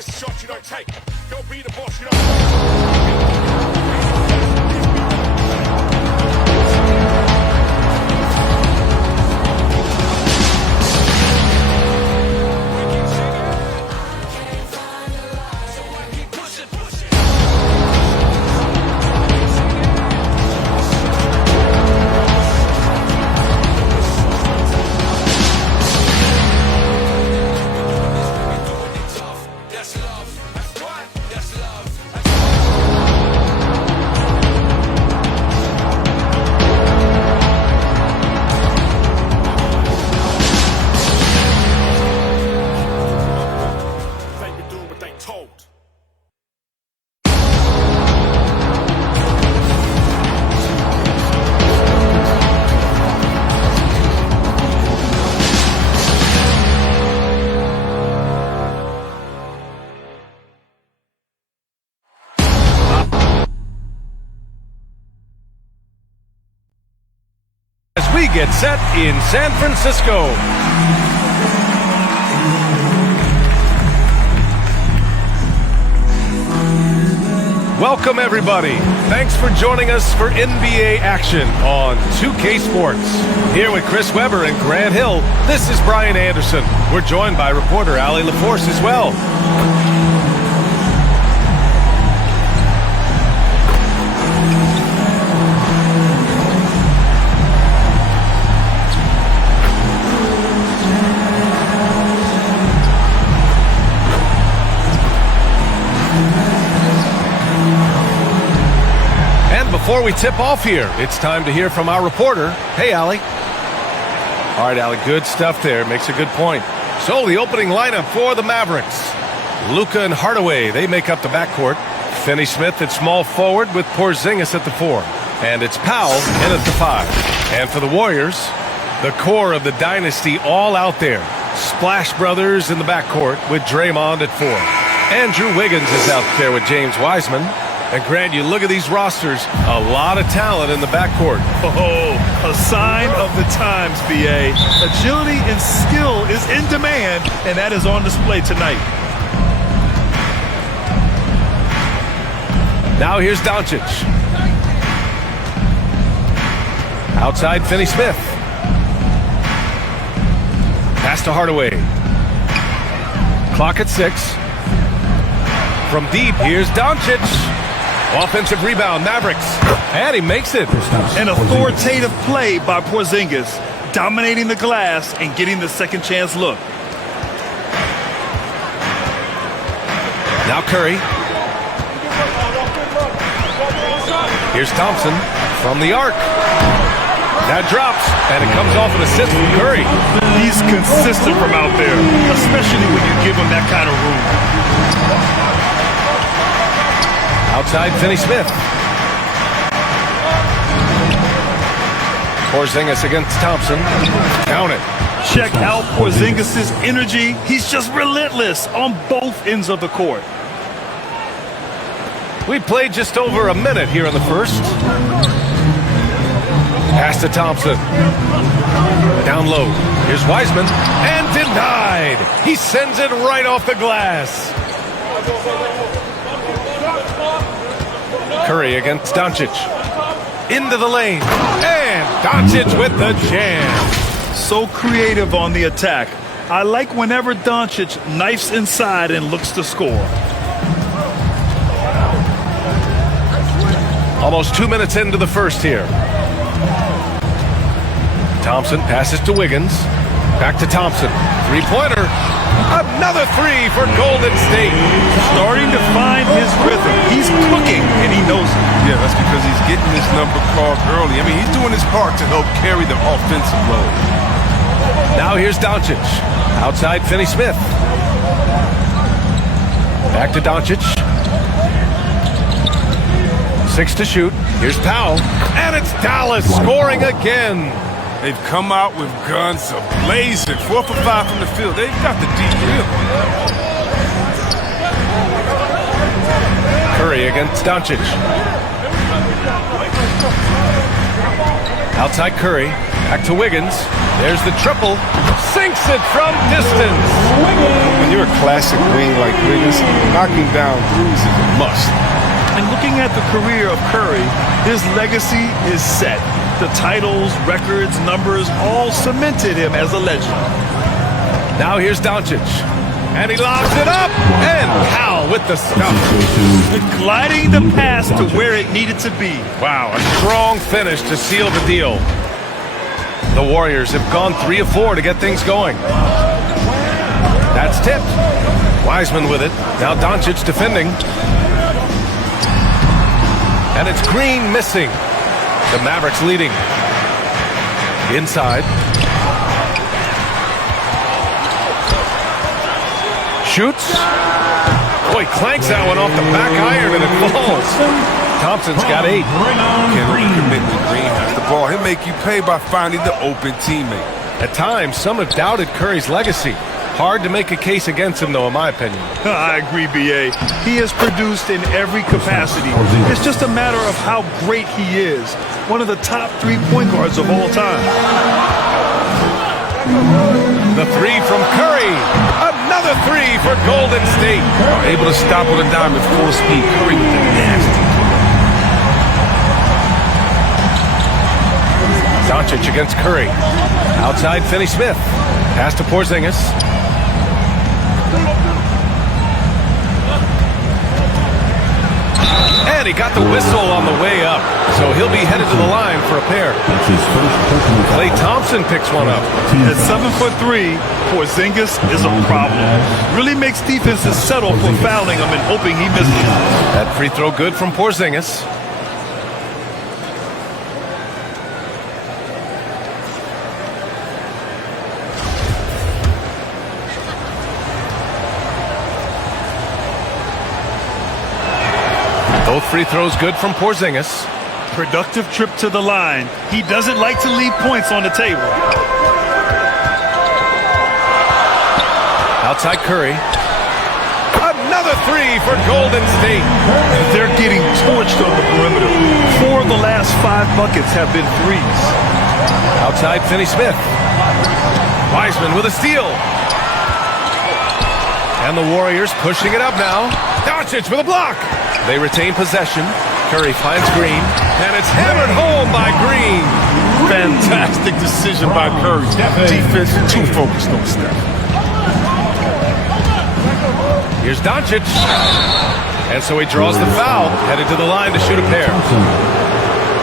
miss shots you don't take. Go be the boss, you don't. We get set in San Francisco. Welcome everybody. Thanks for joining us for NBA action on 2K Sports. Here with Chris Webber and Grant Hill, this is Brian Anderson. We're joined by reporter Allie LaForce as well. Before we tip off here, it's time to hear from our reporter. Hey, Allie. All right, Allie, good stuff there. Makes a good point. So the opening lineup for the Mavericks. Luka and Hardaway, they make up the backcourt. Finney Smith at small forward with Porzingis at the 4. And it's Powell in at the 5. And for the Warriors, the core of the dynasty all out there. Splash Brothers in the backcourt with Draymond at 4. Andrew Wiggins is out there with James Wiseman. And Grant, you look at these rosters, a lot of talent in the backcourt. Oh, a sign of the times, BA. Agility and skill is in demand, and that is on display tonight. Now here's Doncic. Outside, Finney Smith. Pass to Hardaway. Clock at 6. From deep, here's Doncic. Offensive rebound, Mavericks. And he makes it. An authoritative play by Porzingis, dominating the glass and getting the second chance look. Now Curry. Here's Thompson from the arc. That drops, and it comes off an assist from Curry. He's consistent from out there, especially when you give him that kind of room. Outside, Finney Smith. Porzingis against Thompson. Count it. Check out Porzingis' energy. He's just relentless on both ends of the court. We played just over a minute here in the first. Pass to Thompson. Down low. Here's Wiseman. And denied. He sends it right off the glass. Curry against Doncic. Into the lane. And Doncic with the jam. So creative on the attack. I like whenever Doncic knifes inside and looks to score. Almost 2 minutes into the first here. Thompson passes to Wiggins. Back to Thompson. Three-pointer. Another 3 for Golden State. Starting to find his rhythm. He's cooking, and he knows it. Yeah, that's because he's getting his number called early. I mean, he's doing his part to help carry the offensive load. Now here's Doncic. Outside, Finney Smith. Back to Doncic. 6 to shoot. Here's Powell. And it's Dallas scoring again. They've come out with guns blazing. 4 for 5 from the field. They've got the deep rhythm. Curry against Doncic. Outside Curry. Back to Wiggins. There's the triple. 6 sinks it from distance. When you're a classic wing like Wiggins, knocking down threes is a must. And looking at the career of Curry, his legacy is set. The titles, records, numbers all cemented him as a legend. Now here's Doncic. And he lobs it up. And Powell with the stuff. Gliding the pass to where it needed to be. Wow, a strong finish to seal the deal. The Warriors have gone 3 of 4 to get things going. That's tipped. Wiseman with it. Now Doncic defending. And it's Green missing. The Mavericks leading. Inside. Shoots. Boy, clanks that one off the back iron and it falls. Thompson's got 8. Can't overcommit when Green has the ball. He'll make you pay by finding the open teammate. At times, some have doubted Curry's legacy. Hard to make a case against him, though, in my opinion. I agree, B.A. He has produced in every capacity. It's just a matter of how great he is. One of the top 3 point guards of all time. The 3 from Curry. Another 3 for Golden State. Able to stop with a dime at full speed. Curry with the nasty. Doncic against Curry. Outside, Finney-Smith. Pass to Porzingis. And he got the whistle on the way up. So he'll be headed to the line for a pair. Klay Thompson picks one up. At 7'3", Porzingis is a problem. Really makes defenses settle for fouling him and hoping he misses. That free throw good from Porzingis. Both free throws good from Porzingis. Productive trip to the line. He doesn't like to leave points on the table. Outside Curry. Another 3 for Golden State. They're getting torched on the perimeter. 4 of the last 5 buckets have been threes. Outside Finney-Smith. Wiseman with a steal. And the Warriors pushing it up now. Doncic with a block. They retain possession. Curry finds Green. And it's hammered home by Green. Fantastic decision by Curry. Defense too focused on Steph. Here's Doncic. And so he draws the foul. Headed to the line to shoot a pair.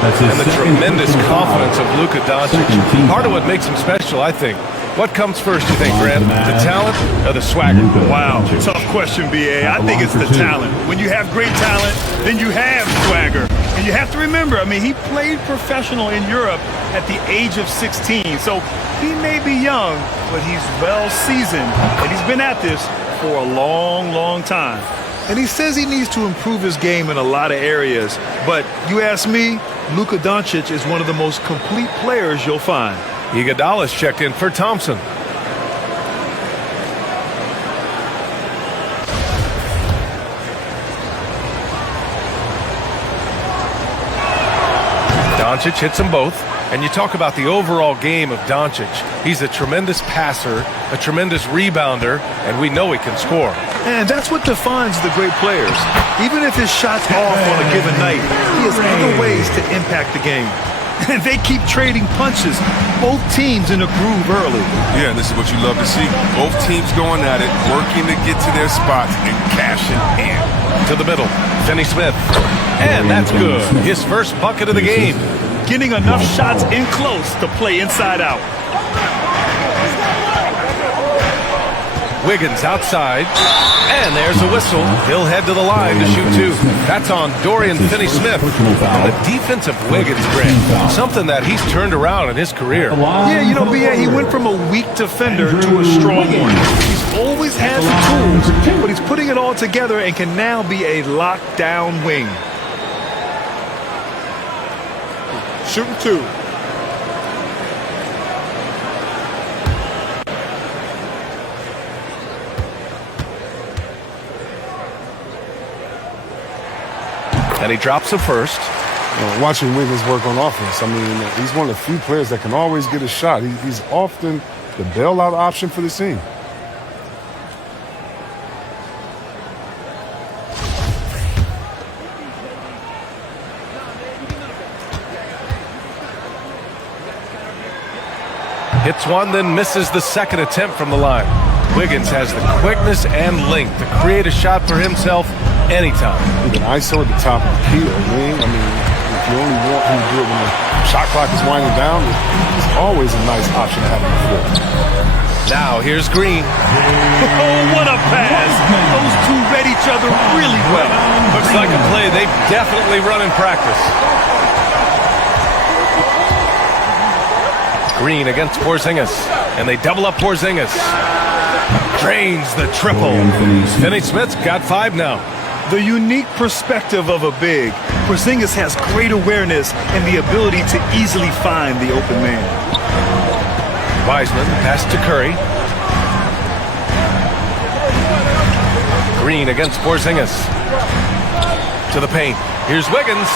And the tremendous confidence of Luka Doncic. Part of what makes him special, I think. What comes first, you think, Brad? The talent or the swagger? Wow, tough question, B.A. I think it's the talent. When you have great talent, then you have swagger. And you have to remember, I mean, he played professional in Europe at the age of 16. So he may be young, but he's well seasoned. And he's been at this for a long, long time. And he says he needs to improve his game in a lot of areas. But you ask me, Luka Doncic is one of the most complete players you'll find. Iguodala's checked in for Thompson. Doncic hits them both. And you talk about the overall game of Doncic. He's a tremendous passer, a tremendous rebounder, and we know he can score. And that's what defines the great players. Even if his shot's off on a given night, he has other ways to impact the game. And they keep trading punches. Both teams in a groove early. Yeah, this is what you love to see. Both teams going at it, working to get to their spots and cashing in. To the middle, Finney-Smith. And that's good. His first bucket of the game. Getting enough shots in close to play inside out. Wiggins outside. And there's a whistle. He'll head to the line to shoot 2. That's on Dorian Finney-Smith. And the defensive Wiggins, Grant. Something that he's turned around in his career. Yeah, you know, B.A., he went from a weak defender to a strong one. He's always had the tools, but he's putting it all together and can now be a lockdown wing. Shooting 2. And he drops the first. Watching Wiggins work on offense, I mean, he's one of the few players that can always get a shot. He's often the bailout option for the team. Hits one, then misses the second attempt from the line. Wiggins has the quickness and length to create a shot for himself anytime. You can ISO at the top of the key or wing. I mean, if you only want him to do it when the shot clock is winding down, it's always a nice option to have on the floor. Now here's Green. Oh, what a pass. Those two read each other really well. Looks like a play they've definitely run in practice. Green against Porzingis, and they double up Porzingis. Drains the triple. Finney-Smith's got 5 now. The unique perspective of a big. Porzingis has great awareness and the ability to easily find the open man. Wiseman pass to Curry. Green against Porzingis. To the paint. Here's Wiggins.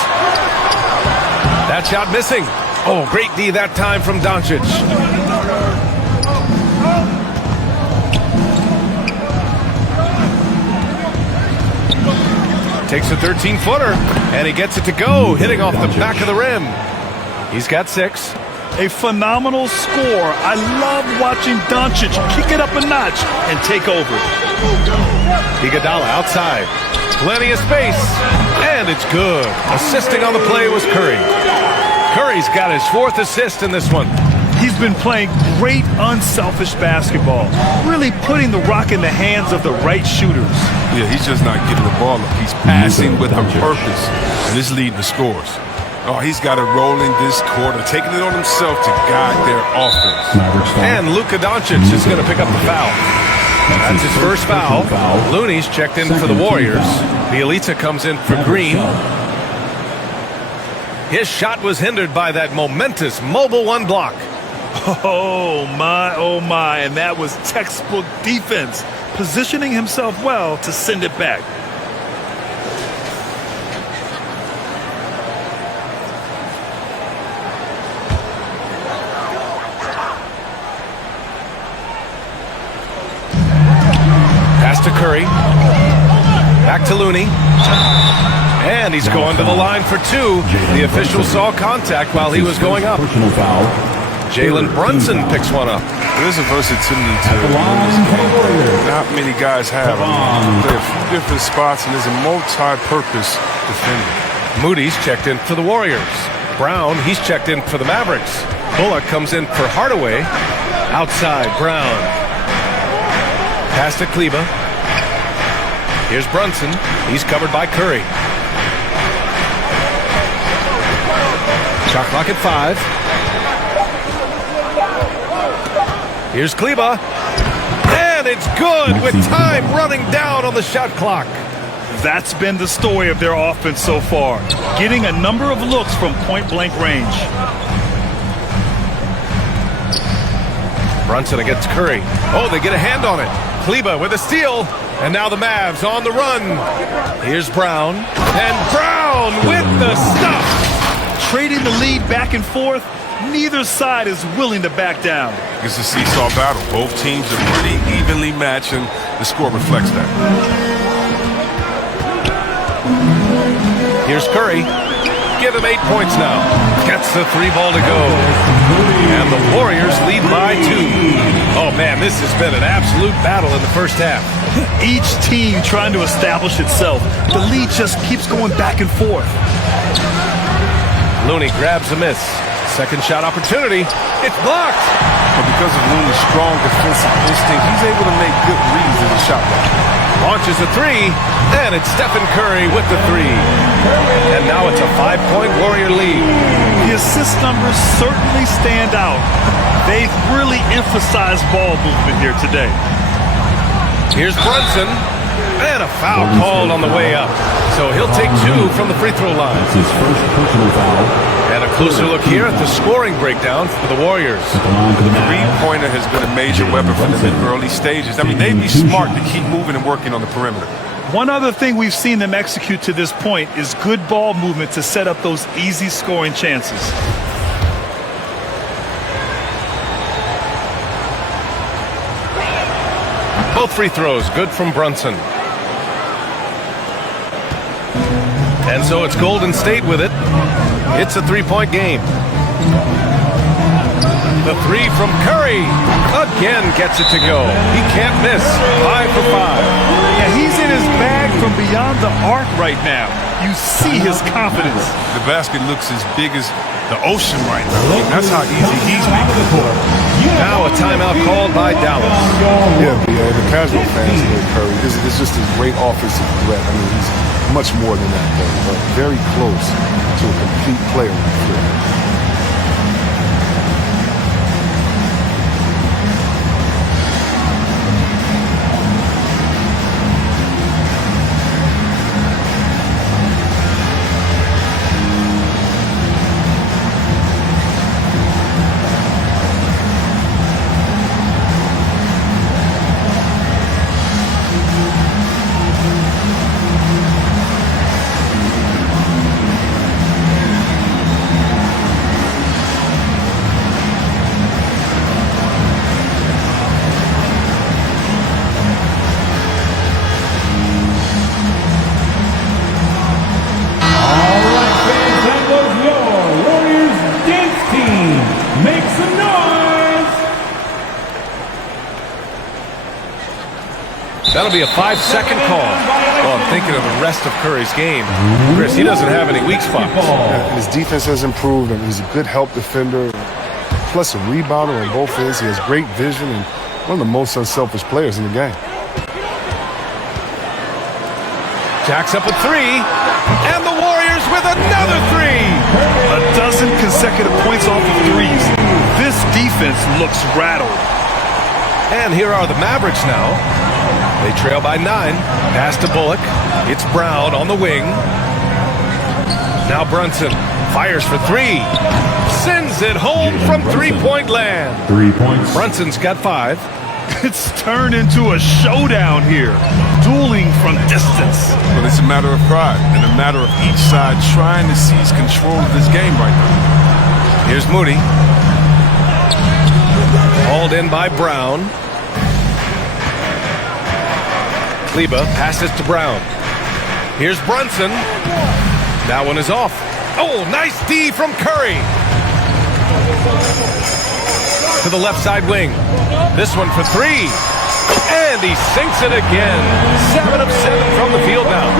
That shot missing. Oh, great D that time from Doncic. Takes a 13-footer, and he gets it to go, hitting off the back of the rim. He's got 6. A phenomenal score. I love watching Doncic kick it up a notch and take over. Iguodala outside. Plenty of space, and it's good. Assisting on the play was Curry. Curry's got his 4th assist in this one. He's been playing great unselfish basketball, really putting the rock in the hands of the right shooters. Yeah, he's just not getting the ball up. He's passing with a purpose, and this leading the scores. Oh, he's got it rolling this quarter, taking it on himself to guide their offense. And Luka Doncic is going to pick up the foul. That's his first foul. Looney's checked in for the Warriors. Bielitsa comes in for Green. His shot was hindered by that momentous mobile 1 block. Oh my, and that was textbook defense, positioning himself well to send it back. Pass to Curry. Back to Looney. And he's going to the line for 2. The official saw contact while he was going up. Jalen Brunson picks one up. There's a versatility to it. Not many guys have. They're a few different spots, and there's a multi-purpose defender. Moody's checked in for the Warriors. Brown, he's checked in for the Mavericks. Bullock comes in for Hardaway. Outside, Brown. Pass to Kleba. Here's Brunson. He's covered by Curry. Shot clock at 5. Here's Kleba. And it's good with time running down on the shot clock. That's been the story of their offense so far, getting a number of looks from point-blank range. Brunson against Curry. Oh, they get a hand on it. Kleba with a steal. And now the Mavs on the run. Here's Brown. And Brown with the stuff. Trading the lead back and forth, neither side is willing to back down. It's a seesaw battle. Both teams are pretty evenly matched, and the score reflects that. Here's Curry. Give him 8 points now. Gets the 3 ball to go. And the Warriors lead by 2. Oh, man, this has been an absolute battle in the first half. Each team trying to establish itself. The lead just keeps going back and forth. Looney grabs a miss. Second shot opportunity. It's blocked. But because of Looney's strong defensive instinct, he's able to make good reads as a shot block. Launches a 3, and it's Stephen Curry with the 3. And now it's a 5-point Warrior lead. The assist numbers certainly stand out. They've really emphasized ball movement here today. Here's Brunson, and a foul called on the way up. So he'll take 2 from the free throw line. That's his first personal foul. And a closer look here at the scoring breakdown for the Warriors. The three-pointer has been a major weapon for them in early stages. I mean, they'd be smart to keep moving and working on the perimeter. One other thing we've seen them execute to this point is good ball movement to set up those easy scoring chances. Both free throws good from Brunson. And so it's Golden State with it. It's a three-point game. The three from Curry. Again gets it to go. He can't miss. 5 for 5. Yeah, he's in his bag from beyond the arc right now. You see his confidence. The basket looks as big as the ocean right now. That's how easy he's making the court. Now a timeout called by Dallas. Yeah, the casual fans of Curry. It's just a great offensive threat. I mean, he's much more than that, but very close to a complete player on the floor. That'll be a 5-second call. Well, I'm thinking of the rest of Curry's game. Chris, he doesn't have any weak spots. His defense has improved, and he's a good help defender, plus a rebounder on both ends. He has great vision and one of the most unselfish players in the game. Jacks up a three, and the Warriors with another three. A dozen consecutive points off of threes. This defense looks rattled. And here are the Mavericks now. They trail by 9. Pass to Bullock. It's Brown on the wing. Now Brunson fires for three. Sends it home from three-point land. 3 points. Brunson's got 5. It's turned into a showdown here. Dueling from distance. But it's a matter of pride and a matter of each side trying to seize control of this game right now. Here's Moody. Hauled in by Brown. Kleba passes to Brown. Here's Brunson. That one is off. Oh, nice D from Curry. To the left side wing. This one for three. And he sinks it again. 7 of 7 from the field now.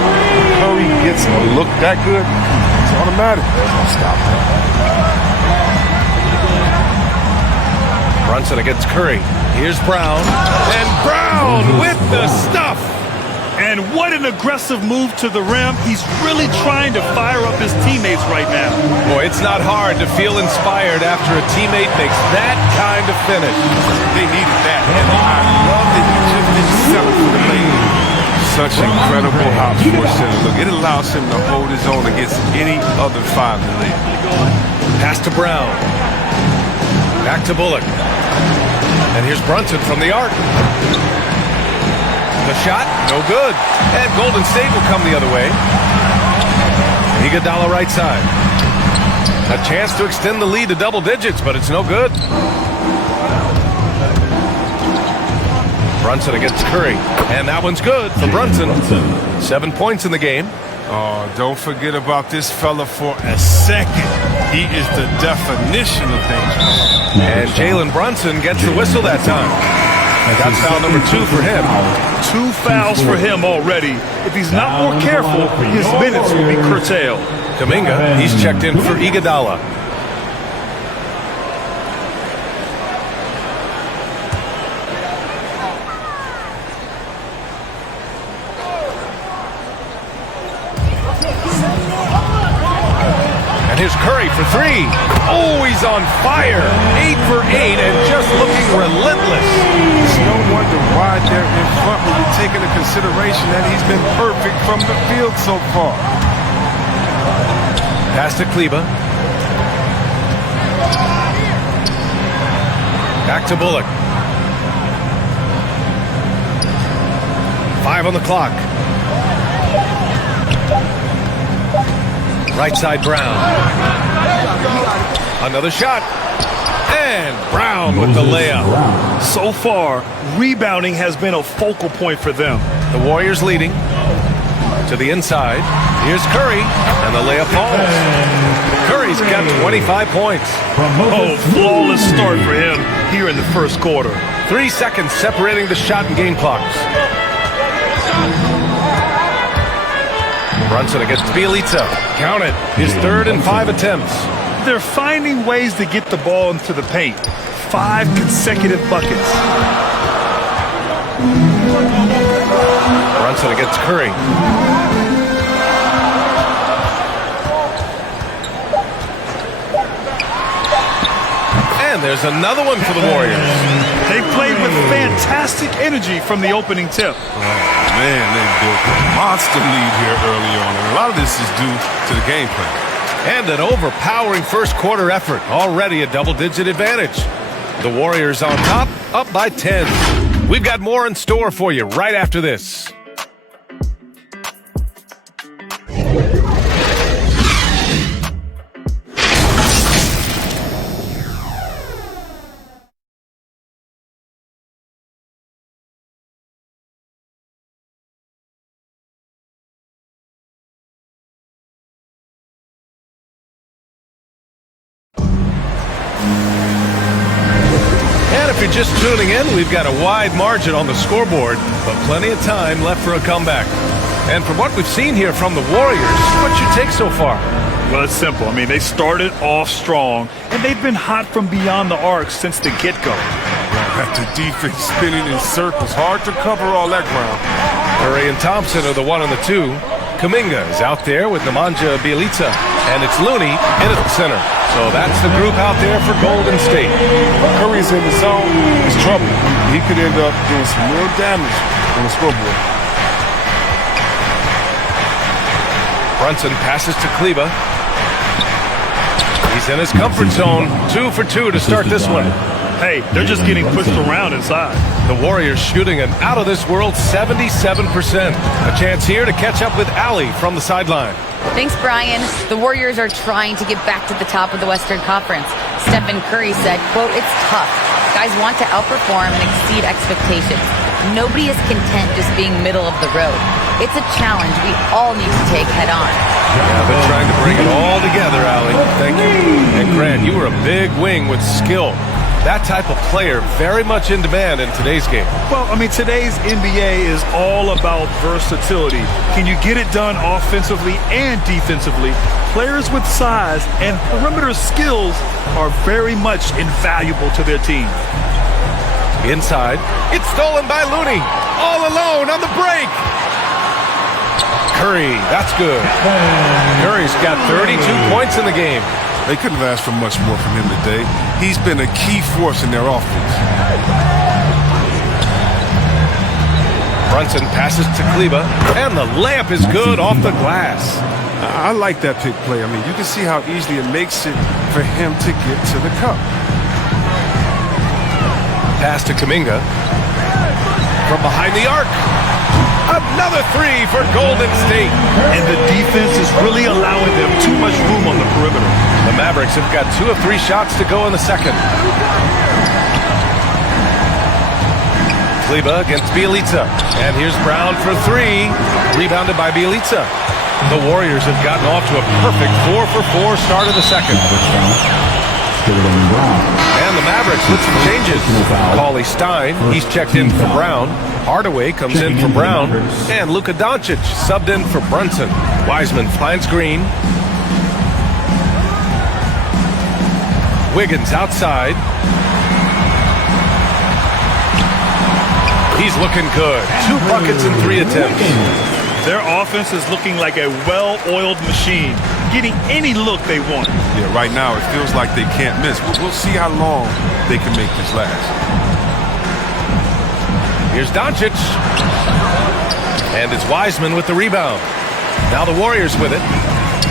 Curry gets a look that good, it's automatic. Stop that. Brunson against Curry. Here's Brown. And Brown with the stuff. And what an aggressive move to the rim. He's really trying to fire up his teammates right now. Boy, it's not hard to feel inspired after a teammate makes that kind of finish. They needed that. And I love that he just didn't settle for the lane. Such incredible hops for center. Look, it allows him to hold his own against any other 5 in the league. Pass to Brown. Back to Bullock. And here's Brunson from the arc. The shot, no good. And Golden State will come the other way. Iguodala right side. A chance to extend the lead to double digits, but it's no good. Brunson against Curry. And that one's good for Brunson. 7 points in the game. Oh, don't forget about this fella for a second. He is the definition of danger. And Jalen Brunson gets the whistle that time. That's foul number 2 for him. 2 fouls for him already. If he's not more careful, his minutes will be curtailed. Kuminga, he's checked in for Iguodala. And here's Curry for 3. Oh, he's on fire. 8 for 8 and just looking relentless. It's no wonder why they're in front when you take into consideration that he's been perfect from the field so far. Pass to Kleba. Back to Bullock. 5 on the clock. Right side Brown. Another shot. And Brown with the layup. So far, rebounding has been a focal point for them. The Warriors leading to the inside. Here's Curry, and the layup falls. Curry's got 25 points. Oh, flawless start for him here in the first quarter. 3 seconds separating the shot and game clocks. Brunson against Bielitsa. Count it. His 3rd and 5 attempts. They're finding ways to get the ball into the paint. 5 consecutive buckets. Brunson against Curry. And there's another one for the Warriors. They played with fantastic energy from the opening tip. Man, they built a monster lead here early on, and a lot of this is due to the game plan. And an overpowering first quarter effort. Already a double-digit advantage. The Warriors on top, up by 10. We've got more in store for you right after this. If you're just tuning in, we've got a wide margin on the scoreboard, but plenty of time left for a comeback. And from what we've seen here from the Warriors, what's your take so far? Well, it's simple. I mean, they started off strong, and they've been hot from beyond the arc since the get-go. Got the defense spinning in circles. Hard to cover all that ground. Curry and Thompson are the 1 and the 2. Kuminga is out there with Nemanja Bjelica, and it's Looney in at the center. So that's the group out there for Golden State. Curry's in the zone. It's trouble. He could end up doing some real damage on the scoreboard. Brunson passes to Kleba. He's in his comfort zone. 2 for 2 to start this one. Hey, they're just getting pushed around inside. The Warriors shooting an out-of-this-world 77%. A chance here to catch up with Allie from the sideline. Thanks, Brian. The Warriors are trying to get back to the top of the Western Conference. Stephen Curry said, quote, "It's tough. Guys want to outperform and exceed expectations. Nobody is content just being middle of the road. It's a challenge we all need to take head on." Yeah, they're trying to bring it all together, Allie. Thank you. And Grant, you were a big wing with skill. That type of player very much in demand in today's game. Well, I mean, today's NBA is all about versatility. Can you get it done offensively and defensively? Players with size and perimeter skills are very much invaluable to their team. Inside, it's stolen by Looney. All alone on the break. Curry, that's good. Curry's got 32 points in the game. They couldn't have asked for much more from him today. He's been a key force in their offense. Brunson passes to Kleba, and the layup is good off the glass. I like that pick play. I mean, you can see how easily it makes it for him to get to the cup. Pass to Kuminga. From behind the arc. Another 3 for Golden State. And the defense is really allowing them too much room on the perimeter. The Mavericks have got 2 of 3 shots to go in the second. Kleba against Bjelica. And here's Brown for 3. Rebounded by Bjelica. The Warriors have gotten off to a perfect 4 for 4 start of the second. And the Mavericks with some changes. Cauley Stein, he's checked in for Brown. Hardaway comes in for Brown. And Luka Doncic subbed in for Brunson. Wiseman finds Green. Wiggins outside. He's looking good. 2 buckets in 3 attempts. Their offense is looking like a well-oiled machine, getting any look they want. Yeah, right now it feels like they can't miss. We'll see how long they can make this last. Here's Doncic. And it's Wiseman with the rebound. Now the Warriors with it.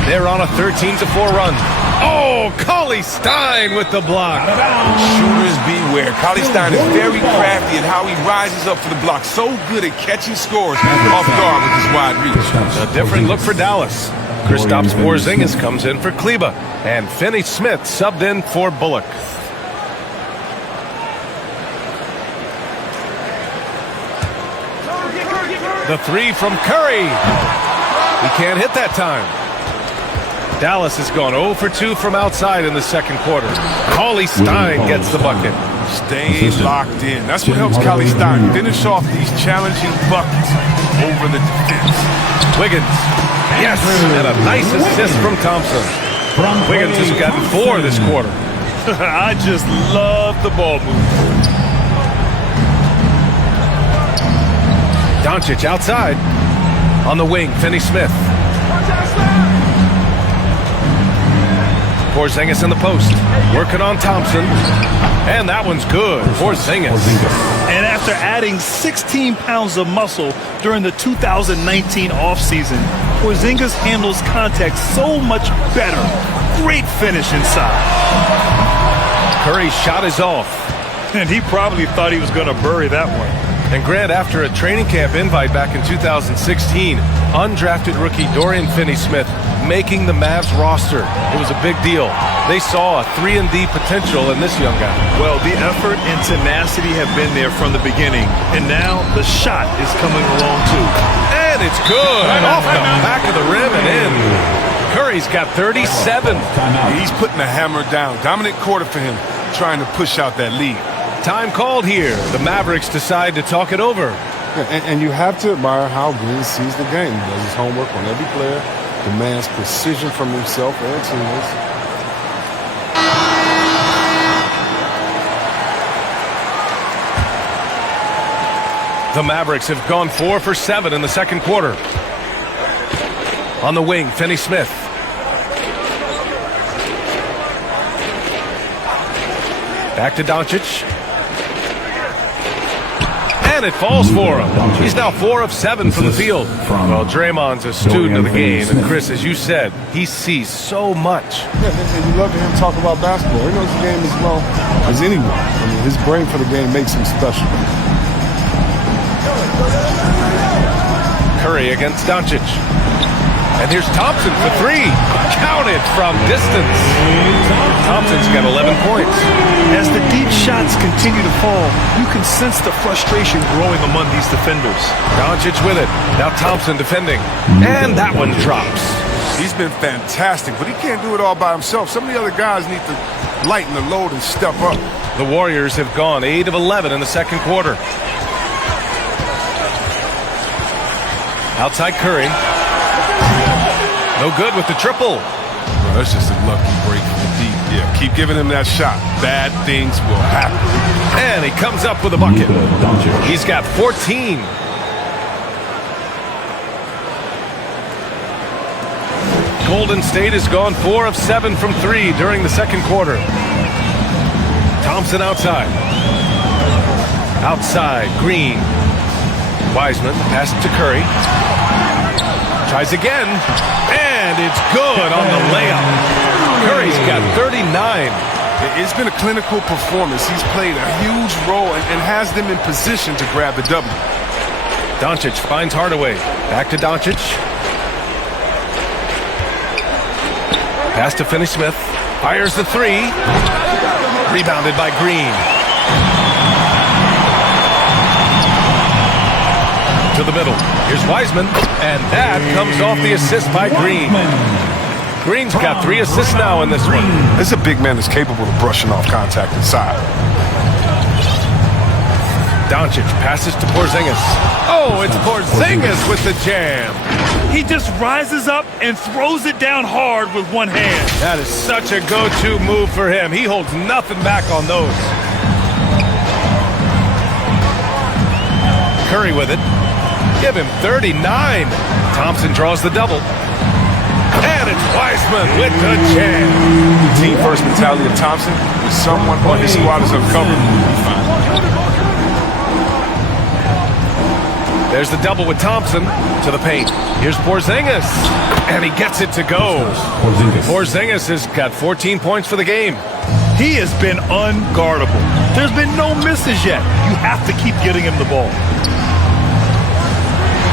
They're on a 13-4 run. Oh, Cauley Stein with the block. Shooters beware. Cauley Stein is very crafty in how he rises up for the block. So good at catching scores off guard with his wide reach. A different look for Dallas. Kristaps Porzingis comes in for Kleba. And Finney Smith subbed in for Bullock. The three from Curry. He can't hit that time. Dallas has gone 0 for 2 from outside in the second quarter. Cauley Stein gets the bucket. Staying locked in. That's what helps Cauley Stein finish off these challenging buckets over the defense. Wiggins. Yes, and a nice assist from Thompson. Wiggins has gotten 4 this quarter. I just love the ball move. Doncic outside. On the wing, Finney-Smith. Porzingis in the post. Working on Thompson. And that one's good. Porzingis. And after adding 16 pounds of muscle during the 2019 offseason, Porzingis handles contact so much better. Great finish inside. Curry's shot is off. And he probably thought he was going to bury that one. And Grant, after a training camp invite back in 2016, undrafted rookie Dorian Finney-Smith making the Mavs roster. It was a big deal. They saw a 3-and-D potential in this young guy. Well, the effort and tenacity have been there from the beginning. And now the shot is coming along too. And it's good. Off the back of the rim and in. Curry's got 37. He's putting the hammer down. Dominant quarter for him, trying to push out that lead. Time called here. The Mavericks decide to talk it over. And you have to admire how Green sees the game. He does his homework on every player, demands precision from himself and teammates. The Mavericks have gone 4 for 7 in the second quarter. On the wing, Finney-Smith. Back to Doncic. And it falls for him. He's now 4 of 7 from the field. Well, Draymond's a student of the game. And Chris, as you said, he sees so much. Yeah, and you love to hear him talk about basketball. He knows the game as well as anyone. I mean, his brain for the game makes him special. Curry against Doncic. And here's Thompson for 3. Counted from distance. Thompson's got 11 points. As the deep shots continue to fall, you can sense the frustration growing among these defenders. Doncic with it. Now Thompson defending. And that one drops. He's been fantastic, but he can't do it all by himself. Some of the other guys need to lighten the load and step up. The Warriors have gone 8 of 11 in the second quarter. Outside Curry. No good with the triple. Well, that's just a lucky break from the deep. Yeah, keep giving him that shot. Bad things will happen. And he comes up with a bucket. He's got 14. Golden State has gone 4 of 7 from 3 during the second quarter. Thompson outside. Outside, Green. Wiseman, pass it to Curry. Tries again. And it's good on the layup. Curry's got 39. It's been a clinical performance. He's played a huge role and has them in position to grab the W. Doncic finds Hardaway. Back to Doncic. Pass to Finney-Smith. Fires the 3. Rebounded by Green. To the middle. Here's Wiseman. And that comes off the assist by Green. Green's got 3 assists now in this one. This is a big man that's capable of brushing off contact inside. Doncic passes to Porzingis. Oh, it's Porzingis with the jam. He just rises up and throws it down hard with one hand. That is such a go-to move for him. He holds nothing back on those. Curry with it. Give him 39. Thompson draws the double. And it's Wiseman with the jam. The team-first mentality of Thompson with someone on his squad is uncovered. There's the double with Thompson to the paint. Here's Porzingis. And he gets it to go. Porzingis has got 14 points for the game. He has been unguardable. There's been no misses yet. You have to keep getting him the ball.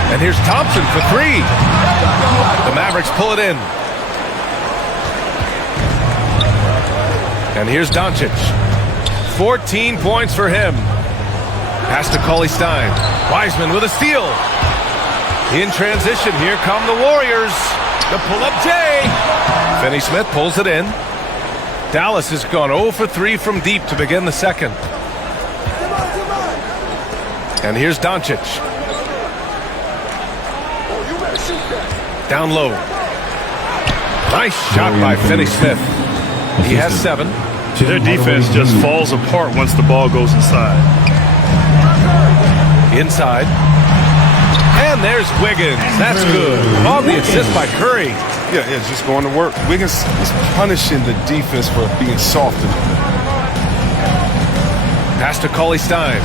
And here's Thompson for 3. The Mavericks pull it in. And here's Doncic. 14 points for him. Pass to Cauley Stein. Wiseman with a steal. In transition, here come the Warriors. The pull-up J. Finney Smith pulls it in. Dallas has gone 0 for 3 from deep to begin the second. And here's Doncic. Down low. Nice shot by Finney Smith. He has 7. Their defense just falls apart once the ball goes inside. Inside. And there's Wiggins. That's good. On the assist by Curry. Yeah, it's just going to work. Wiggins is punishing the defense for being soft. Pass to Cauley-Stein.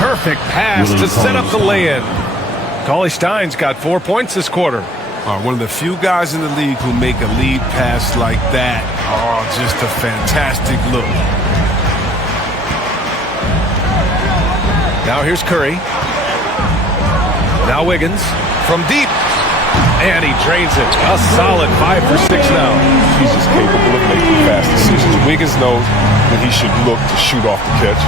Perfect pass to set up the lay-in. Cauley-Stein's got 4 points this quarter. One of the few guys in the league who make a lead pass like that. Oh, just a fantastic look. Now here's Curry. Now Wiggins from deep. And he drains it. A solid 5 for 6 now. He's just capable of making fast decisions. Wiggins knows when he should look to shoot off the catch.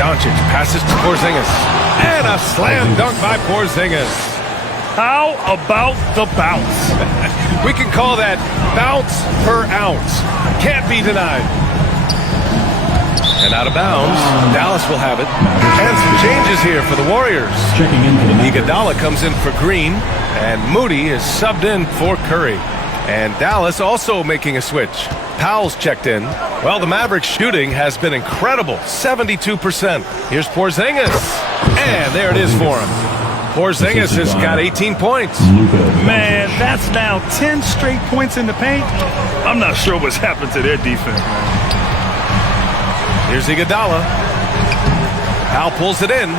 Doncic passes to Porzingis. And a slam dunk by Porzingis. How about the bounce? We can call that bounce per ounce. Can't be denied. And out of bounds, Dallas will have it. And some changes here for the Warriors. Iguodala comes in for Green, and Moody is subbed in for Curry. And Dallas also making a switch. Powell's checked in. Well, the Mavericks shooting has been incredible, 72%. Here's Porzingis. And there it is for him. Porzingis has got 18 points. Man, that's now 10 straight points in the paint. I'm not sure what's happened to their defense, man. Here's Iguodala. Powell pulls it in.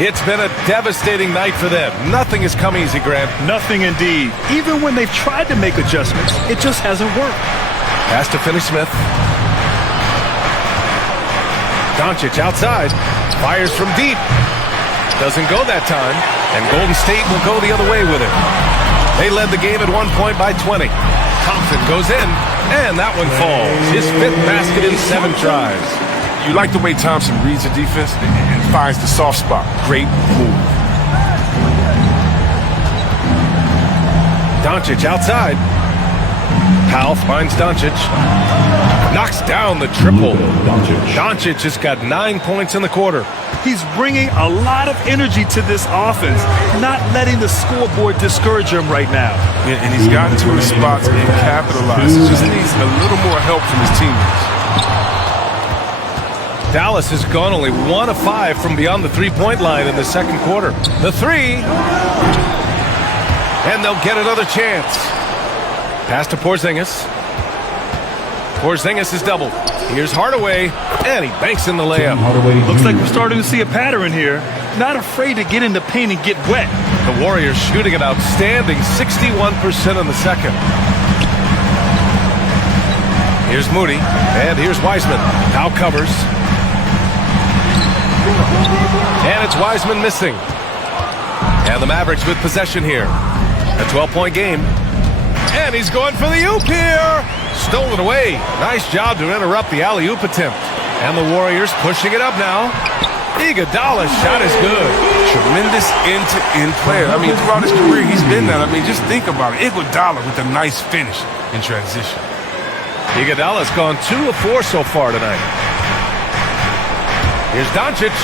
It's been a devastating night for them. Nothing has come easy, Grant. Nothing indeed. Even when they've tried to make adjustments, it just hasn't worked. Pass to Finney Smith. Doncic outside. Fires from deep. Doesn't go that time. And Golden State will go the other way with it. They led the game at 1 point by 20. Thompson goes in. And that one falls. His 5th basket in 7 tries. You like the way Thompson reads the defense and finds the soft spot. Great move. Doncic outside. Powell finds Doncic. Knocks down the triple. Doncic has got 9 points in the quarter. He's bringing a lot of energy to this offense, not letting the scoreboard discourage him right now. Yeah, and he's gotten to his spots and capitalized. He just needs a little more help from his teammates. Dallas has gone only 1 of 5 from beyond the three-point line in the second quarter. The 3. And they'll get another chance. Pass to Porzingis. Porzingis is doubled. Here's Hardaway, and he banks in the layup. Looks like we're starting to see a pattern here. Not afraid to get in the paint and get wet. The Warriors shooting an outstanding 61% in the second. Here's Moody, and here's Wiseman. Now covers. And it's Wiseman missing. And the Mavericks with possession here. A 12-point game. And he's going for the oop here. Stolen away. Nice job to interrupt the alley-oop attempt. And the Warriors pushing it up now. Iguodala's shot is good. Tremendous end-to-end player. I mean, throughout his career, he's been that. I mean, just think about it. Iguodala with a nice finish in transition. Iguodala's gone 2 of 4 so far tonight. Here's Doncic.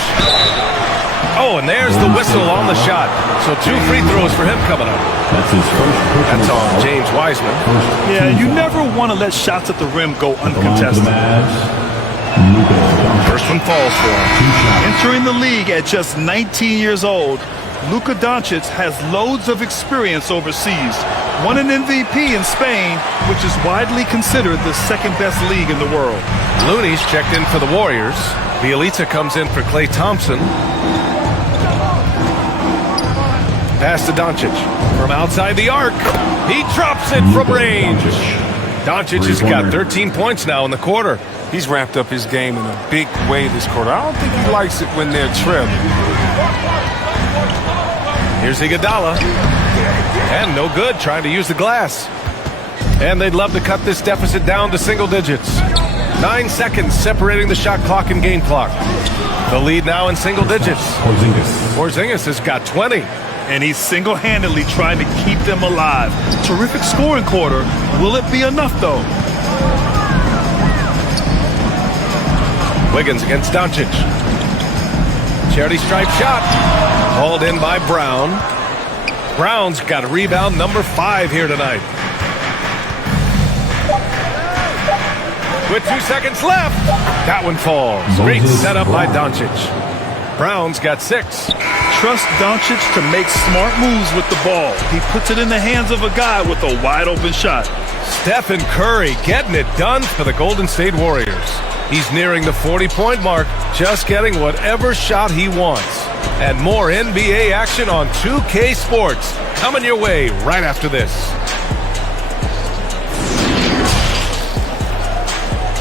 Oh, and there's the whistle on the shot. So 2 free throws for him coming up. That's his first. That's on James Wiseman. Yeah, you never want to let shots at the rim go uncontested. First one falls for him. Entering the league at just 19 years old, Luka Doncic has loads of experience overseas. Won an MVP in Spain, which is widely considered the second-best league in the world. Looney's checked in for the Warriors. Bielitsa comes in for Klay Thompson. Pass to Doncic. From outside the arc. He drops it from range. Doncic has got 13 points now in the quarter. He's ramped up his game in a big way this quarter. I don't think he likes it when they're trailing. Here's Iguodala. And no good, trying to use the glass. And they'd love to cut this deficit down to single digits. 9 seconds separating the shot clock and game clock. The lead now in single digits. Porzingis has got 20. And he's single-handedly trying to keep them alive. Terrific scoring quarter. Will it be enough, though? Wiggins against Doncic. Charity stripe shot. Hauled in by Brown. Brown's got a rebound number 5 here tonight. With 2 seconds left. That one falls. Great setup by Doncic. Brown's got 6. Trust Doncic to make smart moves with the ball. He puts it in the hands of a guy with a wide-open shot. Stephen Curry getting it done for the Golden State Warriors. He's nearing the 40-point mark, just getting whatever shot he wants. And more NBA action on 2K Sports coming your way right after this.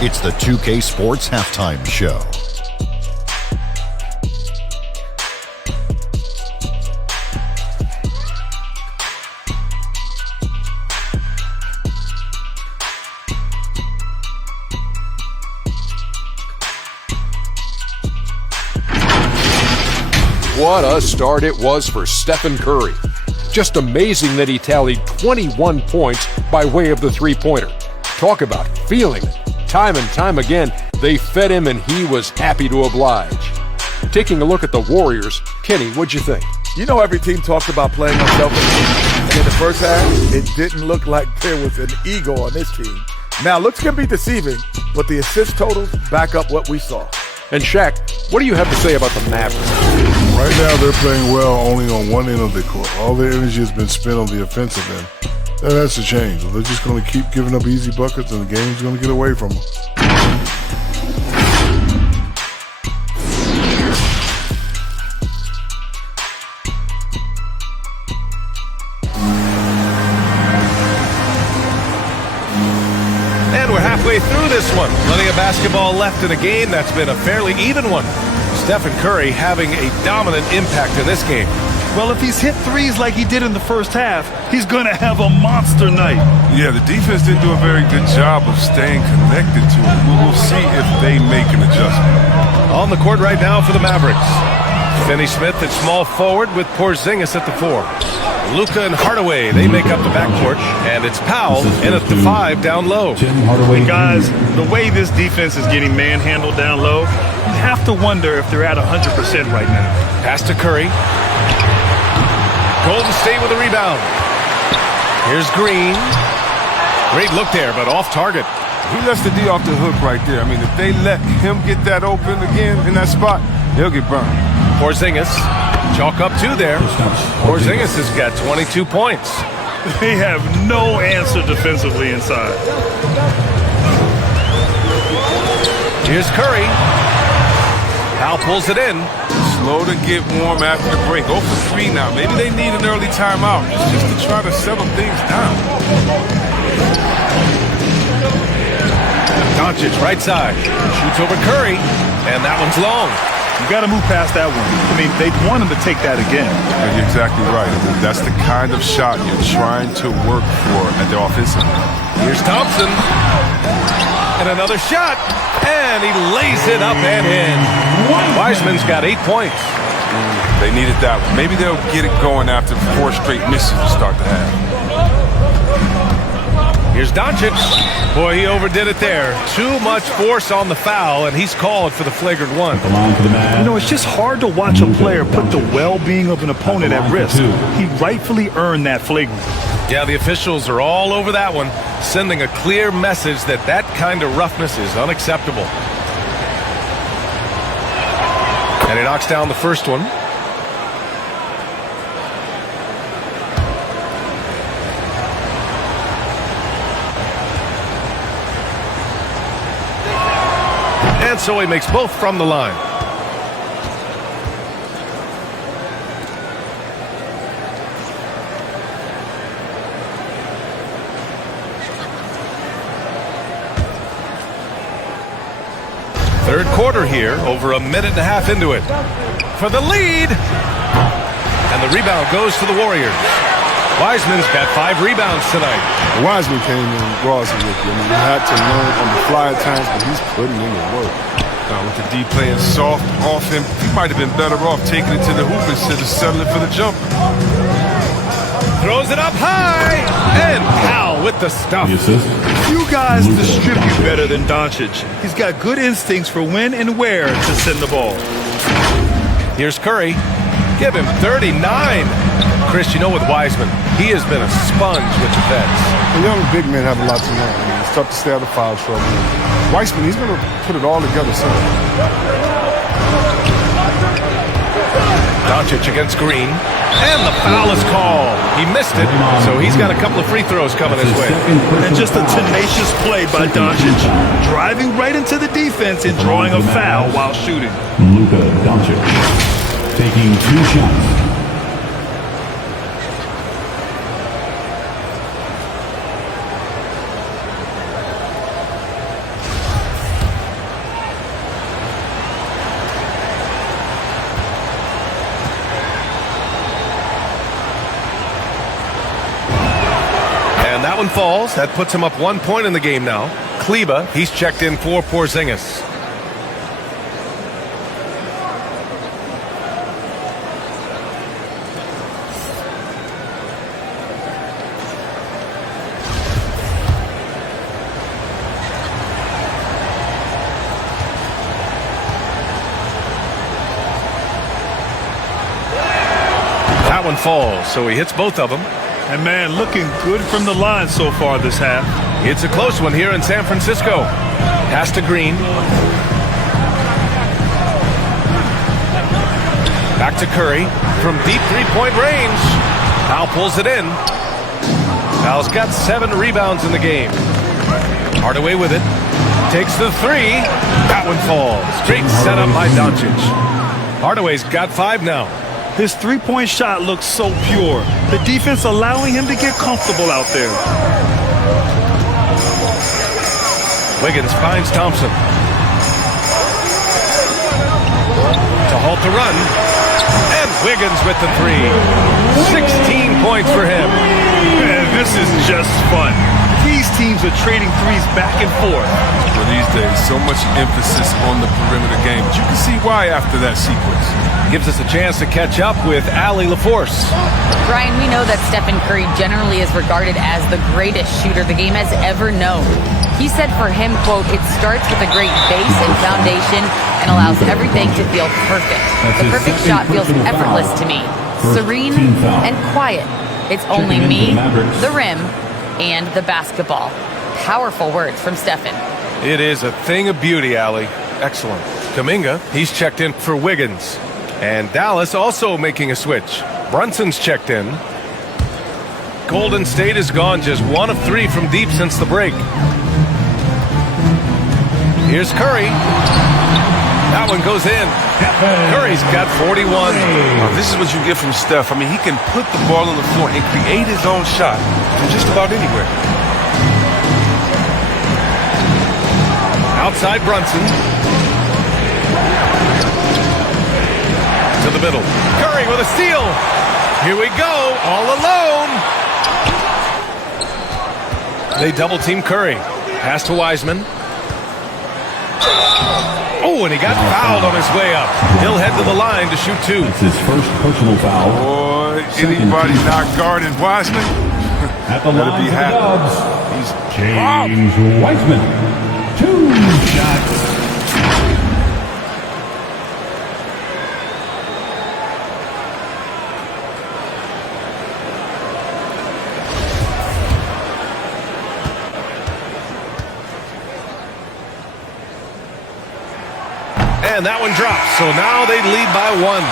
It's the 2K Sports Halftime Show. What a start it was for Stephen Curry. Just amazing that he tallied 21 points by way of the three-pointer. Talk about feeling it. Time and time again, they fed him and he was happy to oblige. Taking a look at the Warriors, Kenny, what'd you think? You know, every team talks about playing unselfishly. And in the first half, it didn't look like there was an ego on this team. Now, looks can be deceiving, but the assist totals back up what we saw. And Shaq, what do you have to say about the Mavericks? Right now, they're playing well only on one end of the court. All their energy has been spent on the offensive end. That has to change. They're just going to keep giving up easy buckets, and the game's going to get away from them. And we're halfway through this one. Plenty of basketball left in a game that's been a fairly even one. Stephen Curry having a dominant impact in this game. Well, if he's hit threes like he did in the first half, he's going to have a monster night. Yeah, the defense didn't do a very good job of staying connected to him. We'll see if they make an adjustment. On the court right now for the Mavericks. Finney-Smith at small forward with Porzingis at the 4. Luka and Hardaway, they make up the backcourt. And it's Powell in at the 5 down low. And guys, the way this defense is getting manhandled down low, you have to wonder if they're at 100% right now. Pass to Curry. Golden State with a rebound. Here's Green. Great look there, but off target. He lets the D off the hook right there. I mean, if they let him get that open again in that spot, he'll get burned. Porzingis, chalk up 2 there. Porzingis has got 22 points. They have no answer defensively inside. Here's Curry. Powell pulls it in. Slow to get warm after the break. 0 for 3 now. Maybe they need an early timeout just to try to settle things down. Doncic right side. Shoots over Curry. And that one's long. You got to move past that one. I mean, they want him to take that again. You're exactly right. I mean, that's the kind of shot you're trying to work for at the offensive end. Here's Thompson. And another shot. And he lays it up and in. Wiseman's got 8 points. They needed that one. Maybe they'll get it going after 4 straight misses to start the half. Here's Doncic. Boy, he overdid it there. Too much force on the foul, and he's called for the flagrant one. You know, it's just hard to watch a player put the well-being of an opponent at risk. He rightfully earned that flagrant. Yeah, the officials are all over that one, sending a clear message that that kind of roughness is unacceptable. And he knocks down the first one. And so he makes both from the line. Third quarter here, over a minute and a half into it. For the lead. And the rebound goes to the Warriors. Wiseman's got 5 rebounds tonight. Wiseman came in raw as a rookie. I mean, he had to learn on the fly at times, but he's putting in the work. With the D playing soft off him, he might have been better off taking it to the hoop instead of settling for the jumper. Throws it up high, and Powell with the stuff. Few guys distribute better than Doncic. He's got good instincts for when and where to send the ball. Here's Curry. Give him 39. Chris, you know with Wiseman, he has been a sponge with the vets. The young big men have a lot to learn. I mean, it's tough to stay out of foul trouble. Wiseman, he's going to put it all together soon. Doncic against Green. And the foul is called. He missed it, so he's got a couple of free throws coming his way. And just a tenacious play by Doncic, driving right into the defense and drawing a foul while shooting. Luka Doncic taking 2 shots. That one falls. That puts him up 1 point in the game now. Kleba, he's checked in for Porzingis. That one falls, so he hits both of them. And man, looking good from the line so far this half. It's a close one here in San Francisco. Pass to Green. Back to Curry from deep three-point range. Powell pulls it in. Powell's got 7 rebounds in the game. Hardaway with it. Takes the 3. That one falls. Great setup by Doncic. Hardaway's got 5 now. His three-point shot looks so pure. The defense allowing him to get comfortable out there. Wiggins finds Thompson. To halt the run. And Wiggins with the 3. 16 points for him. Man, this is just fun. These teams are trading threes back and forth. Well, these days, so much emphasis on the perimeter game. But you can see why after that sequence. Gives us a chance to catch up with Allie LaForce. Brian, we know that Stephen Curry generally is regarded as the greatest shooter the game has ever known. He said for him, quote, "It starts with a great base and foundation and allows everything to feel perfect. The perfect shot feels effortless to me, serene and quiet. It's only me, the rim, and the basketball." Powerful words from Stephen. It is a thing of beauty, Allie. Excellent. Kuminga, he's checked in for Wiggins. And Dallas also making a switch. Brunson's checked in. Golden State has gone just 1 of 3 from deep since the break. Here's Curry. That one goes in. Curry's got 41. This is what you get from Steph. I mean, he can put the ball on the floor and create his own shot from just about anywhere. Outside Brunson. To the middle. Curry with a steal. Here we go. All alone. They double team Curry. Pass to Wiseman. Oh, and he got fouled on his way up. He'll head to the line to shoot 2. It's his first personal foul. Boy, anybody not guarding Wiseman? At the line be for the happy. Dubs, He's James Wiseman. 2 shots. And that one drops. So now they lead by 1.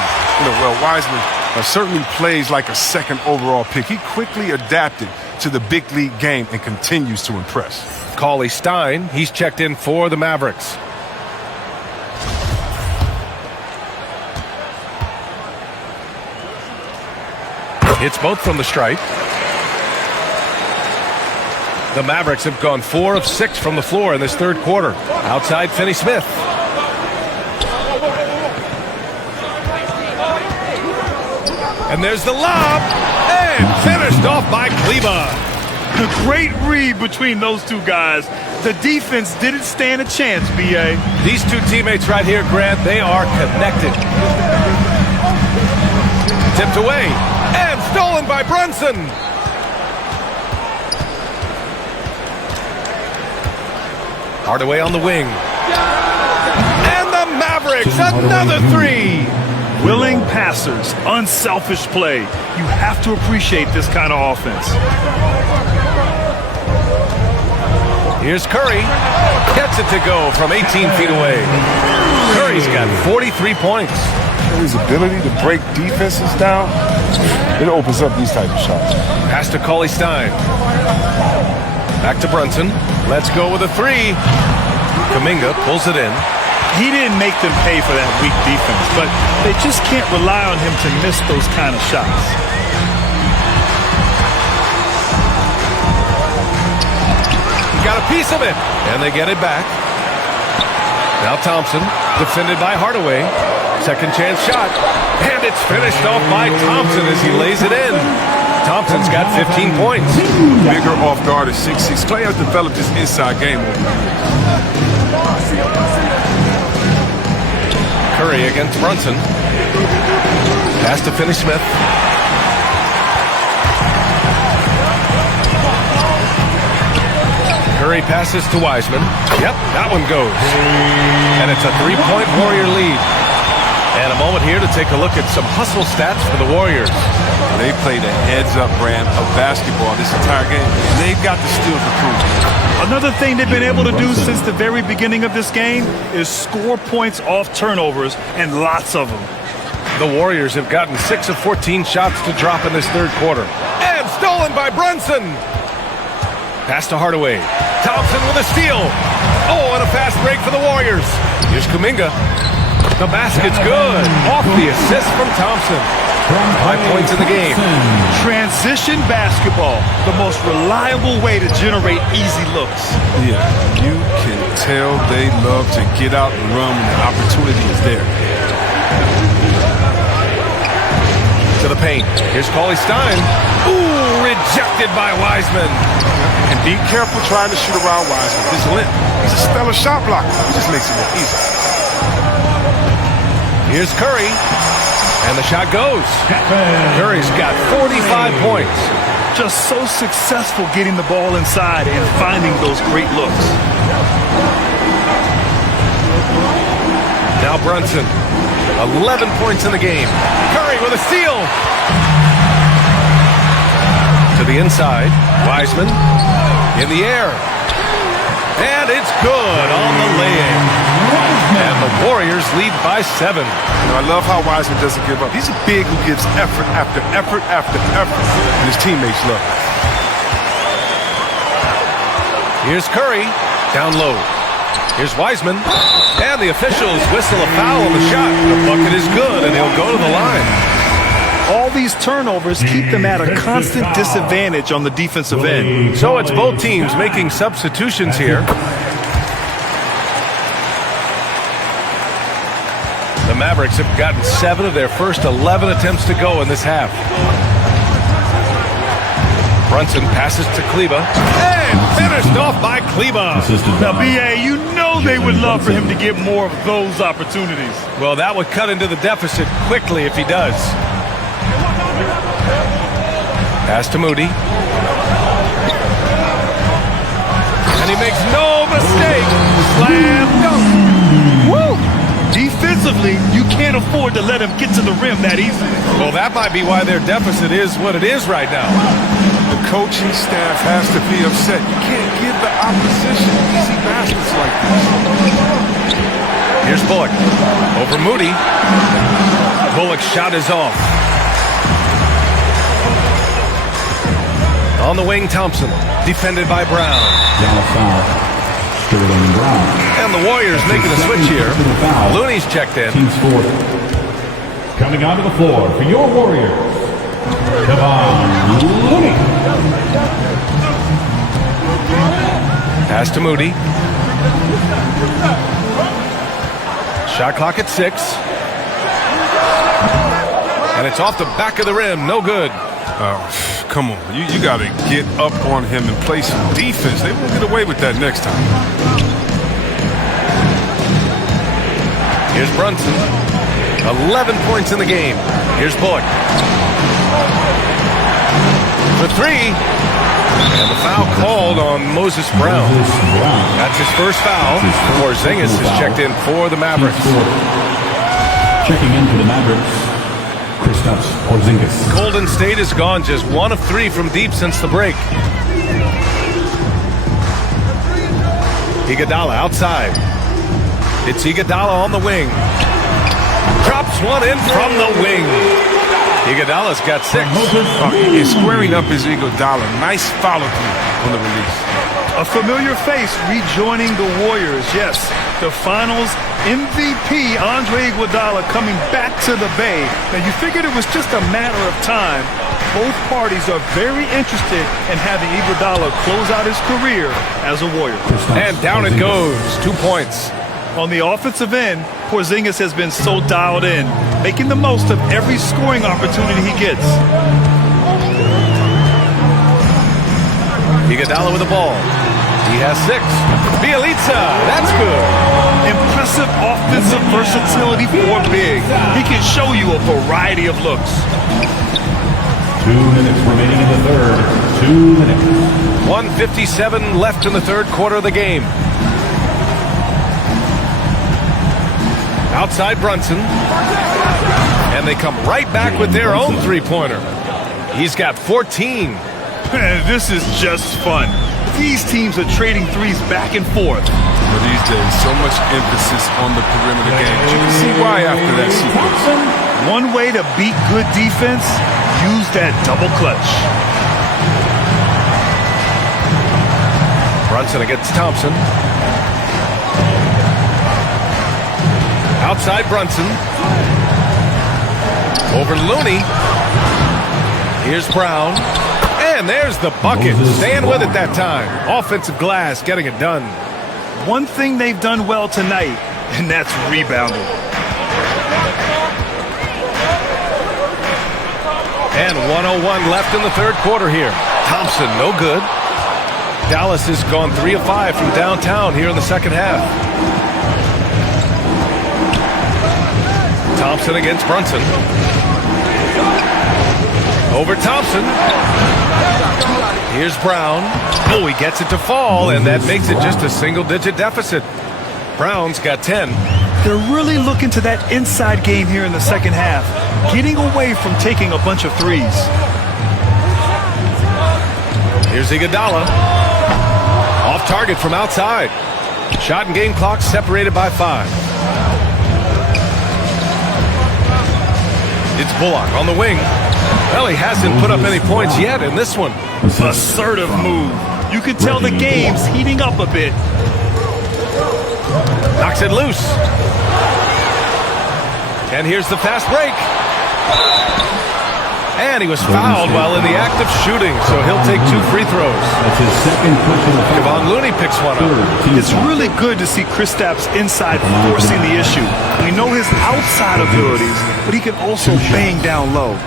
well, Wiseman certainly plays like a second overall pick. He quickly adapted to the big league game and continues to impress. Cauley Stein, he's checked in for the Mavericks. Hits both from the stripe. The Mavericks have gone 4 of 6 from the floor in this third quarter. Outside Finney-Smith. And there's the lob. And finished off by Kleba. A great read between those two guys. The defense didn't stand a chance, B.A. These two teammates right here, Grant, they are connected. Tipped away and stolen by Brunson. Hardaway on the wing. And the Mavericks, another three. Willing passers, unselfish play. You have to appreciate this kind of offense. Here's Curry. Gets it to go from 18 feet away. Curry's got 43 points. His ability to break defenses down, it opens up these type of shots. Pass to Cauley-Stein. Back to Brunson. Let's go with a three. Kuminga pulls it in. He didn't make them pay for that weak defense, but they just can't rely on him to miss those kind of shots. Got a piece of it, and they get it back. Now Thompson, defended by Hardaway. Second chance shot, and it's finished off by Thompson as he lays it in. Thompson's got 15 points. Bigger off guard at 6'6". Clay has developed his inside game over the years. Curry against Brunson. Pass to Finney-Smith. Curry passes to Wiseman. Yep, that one goes. And it's a three-point Warrior lead. And a moment here to take a look at some hustle stats for the Warriors. They played a heads-up brand of basketball this entire game. They've got the steals to prove it. Another thing they've been able to do since the very beginning of this game is score points off turnovers, and lots of them. The Warriors have gotten 6 of 14 shots to drop in this third quarter. And stolen by Brunson. Pass to Hardaway. Thompson with a steal. Oh, and a fast break for the Warriors. Here's Kuminga. The basket's good. Off the assist from Thompson. 5 points in the game. Transition basketball, the most reliable way to generate easy looks. Yeah, you can tell they love to get out and run when the opportunity is there. To the paint. Here's Cauley-Stein. Ooh, rejected by Wiseman. And be careful trying to shoot around Wiseman. He's limp. He's a stellar shot blocker. He just makes it look easy. Here's Curry. And the shot goes. Curry's got 45 points. Just so successful getting the ball inside and finding those great looks. Now Brunson. 11 points in the game. Curry with a steal. To the inside. Wiseman in the air. And it's good on the lay-in. And the Warriors lead by 7. You know, I love how Wiseman doesn't give up. He's a big who gives effort after effort after effort. And his teammates love it. Here's Curry. Down low. Here's Wiseman. And the officials whistle a foul on the shot. The bucket is good, and he'll go to the line. All these turnovers keep them at a constant disadvantage on the defensive end. So it's both teams making substitutions here. The Mavericks have gotten 7 of their first 11 attempts to go in this half. Brunson passes to Kleba. And finished off by Kleba. Now, B.A., you know they would love for him to get more of those opportunities. Well, that would cut into the deficit quickly if he does. Pass to Moody. And he makes no mistake. Slam dunk. Woo! Defensively, you can't afford to let him get to the rim that easily. Well, that might be why their deficit is what it is right now. The coaching staff has to be upset. You can't give the opposition easy baskets like this. Here's Bullock. Over Moody. Bullock's shot is off. On the wing, Thompson. Defended by Brown. And the Warriors making a switch here. Looney's checked in. Coming onto the floor for your Warriors, Kevon Looney. Pass to Moody. Shot clock at 6. And it's off the back of the rim. No good. Come on, you got to get up on him and play some defense. They won't get away with that next time. Here's Brunson. 11 points in the game. Here's Bullock. For three. And the foul called on Moses Brown. That's his first foul. Porzingis is checked in for the Mavericks. Checking in for the Mavericks, Kristaps Porzingis. Golden State has gone just 1 of 3 from deep since the break. Iguodala outside. It's Iguodala on the wing. Drops one in from the wing. Iguodala's got 6. He's squaring up his Iguodala. Nice follow through on the release. A familiar face rejoining the Warriors. Yes, the Finals MVP Andre Iguodala coming back to the Bay. Now, you figured it was just a matter of time. Both parties are very interested in having Iguodala close out his career as a Warrior. And down it goes. 2 points. On the offensive end, Porzingis has been so dialed in, making the most of every scoring opportunity he gets. Iguodala with the ball. He has 6. Bielitsa, that's good. Impressive offensive versatility for big. He can show you a variety of looks. 2 minutes remaining in the third. 2 minutes. 1:57 left in the third quarter of the game. Outside Brunson. And they come right back with their own three-pointer. He's got 14. This is just fun. These teams are trading threes back and forth. Well, these days, so much emphasis on the perimeter game. You can see why after that sequence. One way to beat good defense, use that double clutch. Brunson against Thompson. Outside Brunson. Over Looney. Here's Brown. And there's the bucket. Staying with it that time. Offensive glass, getting it done. One thing they've done well tonight, and that's rebounding. And 1:01 left in the third quarter here. Thompson, no good. Dallas has gone 3 of 5 from downtown here in the second half. Thompson against Brunson. Over Thompson. Here's Brown. Oh, he gets it to fall, and that makes it just a single-digit deficit. Brown's got 10. They're really looking to that inside game here in the second half, getting away from taking a bunch of threes. Here's Iguodala. Off target from outside. Shot and game clock separated by 5. It's Bullock on the wing. Well, he hasn't put up any points yet in this one. Assertive move. You can tell the game's heating up a bit. Knocks it loose. And here's the fast break. And he was fouled while in the act of shooting, so he'll take 2 free throws. That's his second personal foul. Kevon Looney picks one up. It's really good to see Kristaps inside forcing the issue. We know his outside abilities, but he can also bang down low.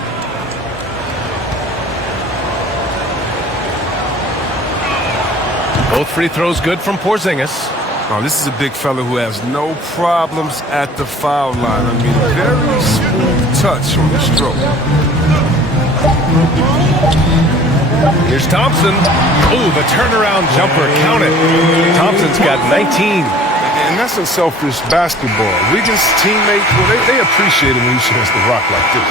Both free throws good from Porzingis. Oh, this is a big fella who has no problems at the foul line. I mean, very smooth touch on the stroke. Here's Thompson. Oh, the turnaround jumper. Count it. Thompson's got 19. And that's a selfish basketball. Wiggins' teammates, well, they appreciate it when he shows the rock like this.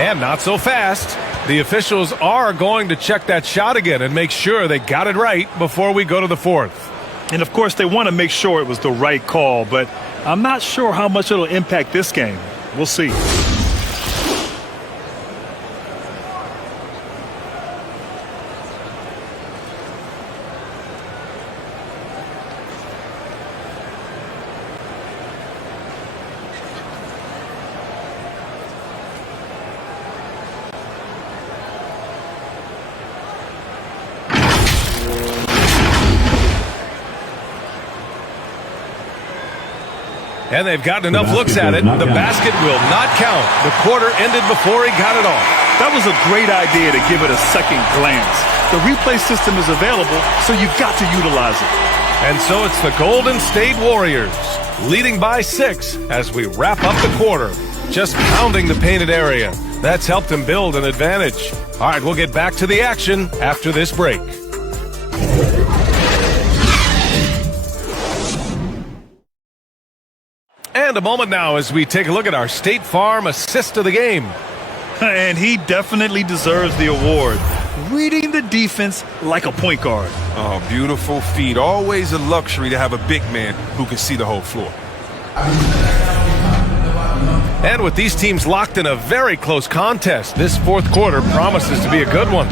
And not so fast. The officials are going to check that shot again and make sure they got it right before we go to the fourth. And, of course, they want to make sure it was the right call, but I'm not sure how much it'll impact this game. We'll see. And they've gotten enough looks at it. The basket will not count. The quarter ended before he got it off. That was a great idea to give it a second glance. The replay system is available, so you've got to utilize it. And so it's the Golden State Warriors leading by 6 as we wrap up the quarter. Just pounding the painted area. That's helped them build an advantage. All right, we'll get back to the action after this break. And a moment now as we take a look at our State Farm assist of the game. And he definitely deserves the award. Reading the defense like a point guard. Oh, beautiful feed. Always a luxury to have a big man who can see the whole floor. And with these teams locked in a very close contest, this fourth quarter promises to be a good one.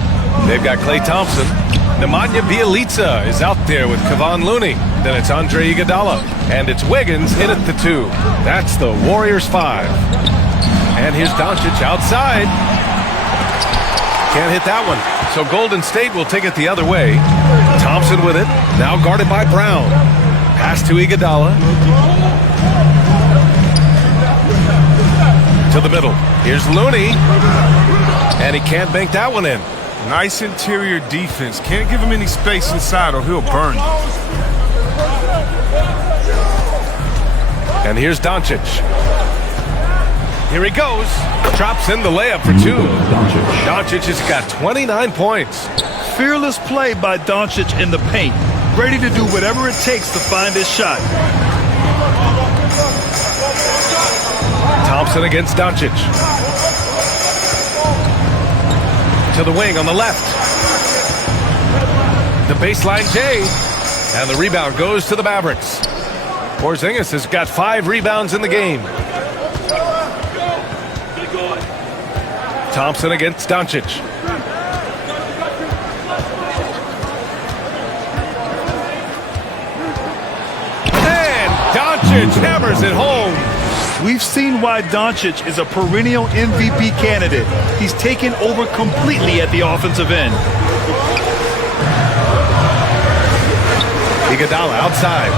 They've got Klay Thompson. Nemanja Bjelica is out there with Kevon Looney. Then it's Andre Iguodala. And it's Wiggins in at the 2. That's the Warriors 5. And here's Doncic outside. Can't hit that one. So Golden State will take it the other way. Thompson with it. Now guarded by Brown. Pass to Iguodala. To the middle. Here's Looney. And he can't bank that one in. Nice interior defense. Can't give him any space inside or he'll burn you. And here's Doncic. Here he goes. Drops in the layup for 2. Doncic has got 29 points. Fearless play by Doncic in the paint. Ready to do whatever it takes to find his shot. Thompson against Doncic. To the wing on the left. The baseline J. And the rebound goes to the Mavericks. Porzingis has got 5 rebounds in the game. Thompson against Doncic. And Doncic hammers it home. We've seen why Doncic is a perennial MVP candidate. He's taken over completely at the offensive end. Iguodala outside.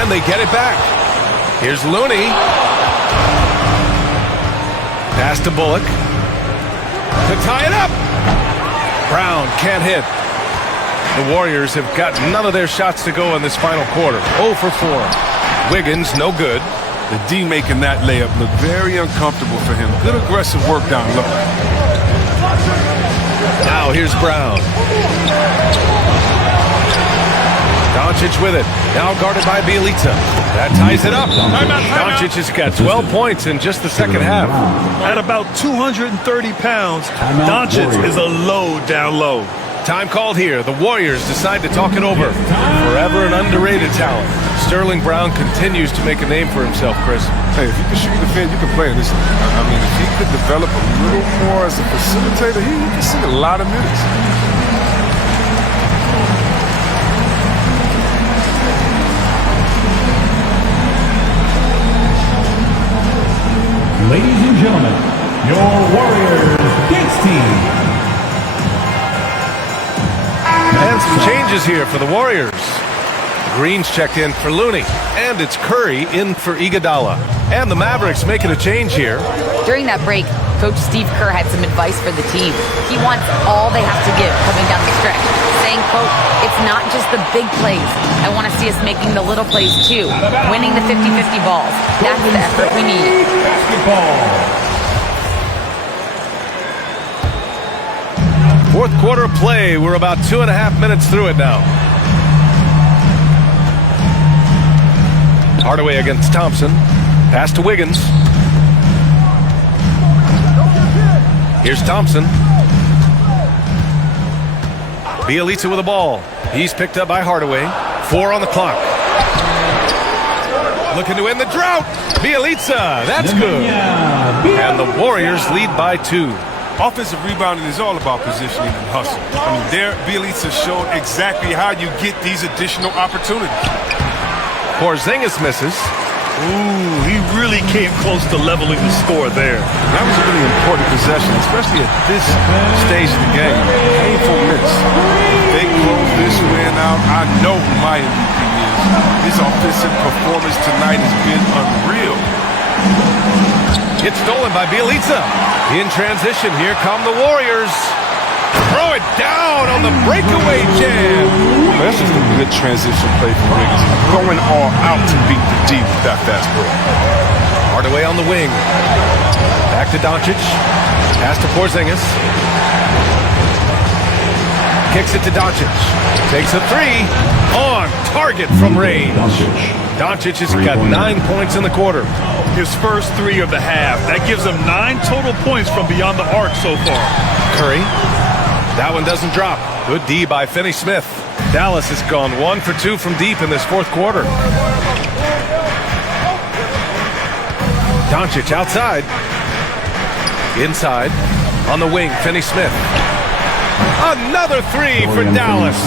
And they get it back. Here's Looney. Pass to Bullock. To tie it up. Brown can't hit. The Warriors have got none of their shots to go in this final quarter. 0 for 4. Wiggins, no good. The D making that layup look very uncomfortable for him. Good aggressive work down low. Now here's Brown. Doncic with it. Now guarded by Bjelica. That ties it up. Doncic has got 12 points in just the second half. At about 230 pounds, Doncic is a load down low. Time called here. The Warriors decide to talk it over. Forever an underrated talent. Sterling Brown continues to make a name for himself, Chris. Hey, if you can shoot the defend, you can play in this. I mean, if he could develop a little more as a facilitator, he can see a lot of minutes. Ladies and gentlemen, your Warriors dance team. And some changes here for the Warriors. Green's checked in for Looney. And it's Curry in for Iguodala. And the Mavericks making a change here. During that break, Coach Steve Kerr had some advice for the team. He wants all they have to give coming down the stretch, saying, quote, it's not just the big plays. I want to see us making the little plays too, winning the 50-50 balls. That's the effort we need. Basketball. Fourth quarter play. We're about 2.5 minutes through it now. Hardaway against Thompson. Pass to Wiggins. Here's Thompson. Bjelica with the ball. He's picked up by Hardaway. 4 on the clock. Looking to end the drought. Bjelica. That's good. And the Warriors lead by 2. Offensive rebounding is all about positioning and hustle. I mean, there, Bjelica showed exactly how you get these additional opportunities. Porzingis misses. Ooh, he really came close to leveling the score there. That was a really important possession, especially at this stage of the game. Painful miss. They close this win out. I know who my MVP is. His offensive performance tonight has been unreal. It's stolen by Bielitsa. In transition, here come the Warriors. Throw it down on the breakaway jam. That's just a good transition play from Wiggins. Going all out to beat the D with that fast break. Hardaway on the wing. Back to Doncic. Pass to Porzingis. Kicks it to Doncic. Takes a three. On target from range. Doncic has got 9 points in the quarter. His first three of the half. That gives him 9 total points from beyond the arc so far. Curry. That one doesn't drop. Good D by Finney-Smith. Dallas has gone 1 for 2 from deep in this fourth quarter. Doncic outside. Inside. On the wing, Finney-Smith. Another three for Dallas.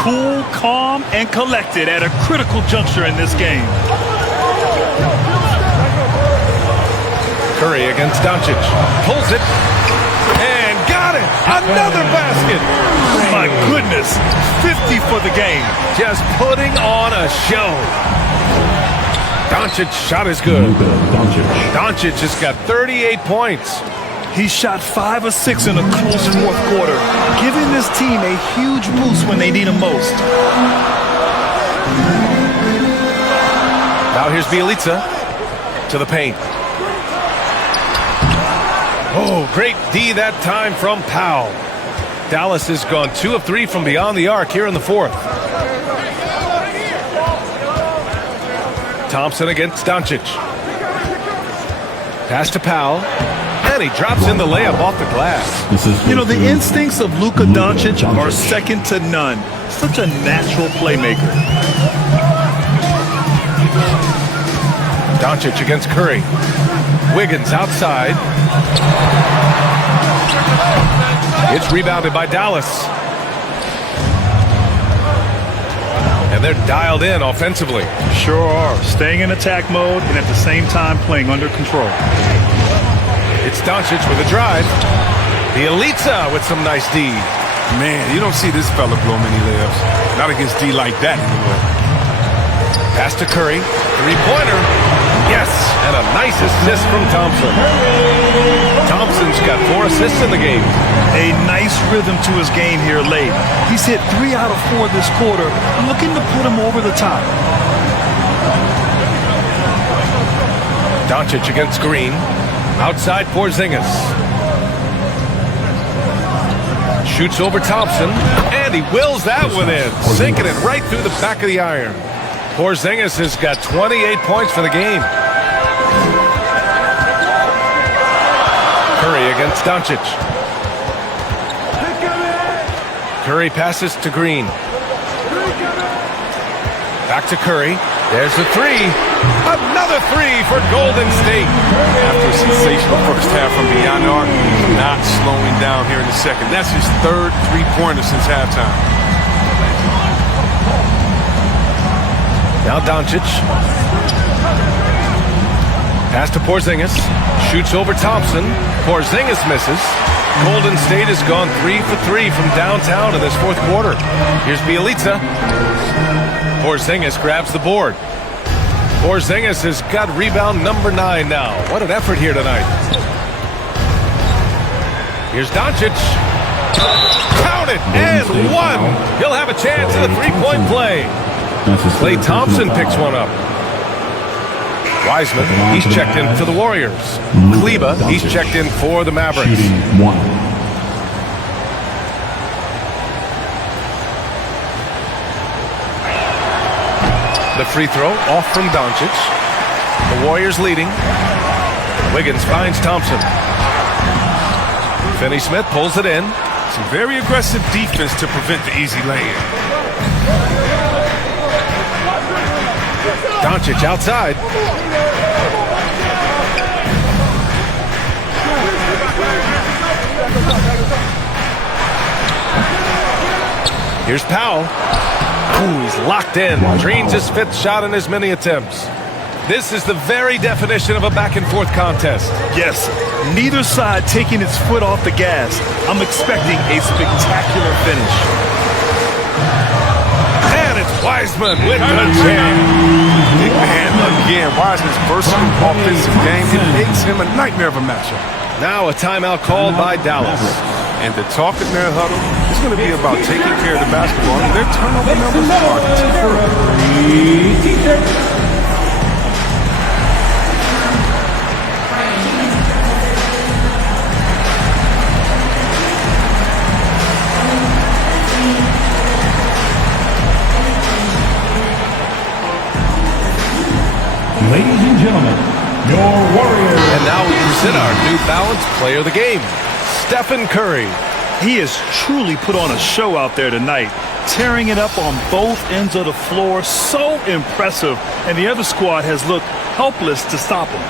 Cool, calm, and collected at a critical juncture in this game. Curry against Doncic. Pulls it. And got it. Another basket. My goodness. 50 for the game. Just putting on a show. Doncic shot is good. Doncic has got 38 points. He shot 5 of 6 in a close fourth quarter, giving this team a huge boost when they need him most. Now here's Bielitsa to the paint. Oh, great D that time from Powell. Dallas has gone 2 of 3 from beyond the arc here in the fourth. Thompson against Doncic. Pass to Powell. And he drops in the layup off the glass. You know, the instincts of Luka Doncic are second to none. Such a natural playmaker. Doncic against Curry. Wiggins outside. It's rebounded by Dallas. And they're dialed in offensively. Sure are. Staying in attack mode and at the same time playing under control. It's Doncic with a drive. Bielitsa with some nice D. Man, you don't see this fella blow many layups. Not against D like that anyway. Pass to Curry. Three-pointer. Yes, and a nice assist from Thompson. Thompson's got 4 assists in the game. A nice rhythm to his game here late. He's hit 3 out of 4 this quarter, looking to put him over the top. Doncic against Green. Outside Porzingis. Shoots over Thompson, and he wills that one in, sinking it right through the back of the iron. Porzingis has got 28 points for the game. Curry against Doncic. Curry passes to Green. Back to Curry. There's the three. Another three for Golden State. After a sensational first half from beyond the arc, not slowing down here in the second. That's his third three-pointer since halftime. Now Doncic. Pass to Porzingis. Shoots over Thompson. Porzingis misses. Golden State has gone 3 for 3 from downtown in this fourth quarter. Here's Bielitsa. Porzingis grabs the board. Porzingis has got rebound number 9 now. What an effort here tonight. Here's Doncic. Count it, and 1. He'll have a chance at a three-point play. Klay Thompson picks one up. Wiseman, he's checked in for the Warriors. Kleba, he's checked in for the Mavericks. The free throw off from Doncic. The Warriors leading. Wiggins finds Thompson. Finney-Smith pulls it in. Some very aggressive defense to prevent the easy lay-in. Doncic outside. Here's Powell. Ooh, he's locked in. Dreams his 5th shot in as many attempts. This is the very definition of a back-and-forth contest. Yes, neither side taking its foot off the gas. I'm expecting a spectacular finish. And it's Wiseman with the jam. Big man again. Wiseman's versatile offensive game. It makes him a nightmare of a matchup. Now a timeout called by Dallas. And the talk in their huddle is going to be about taking care of the basketball. And their turnover numbers are terrible. Ladies and gentlemen, your Warriors. And now we present our New Balance Player of the Game, Stephen Curry. He has truly put on a show out there tonight, tearing it up on both ends of the floor. So impressive, and the other squad has looked helpless to stop him.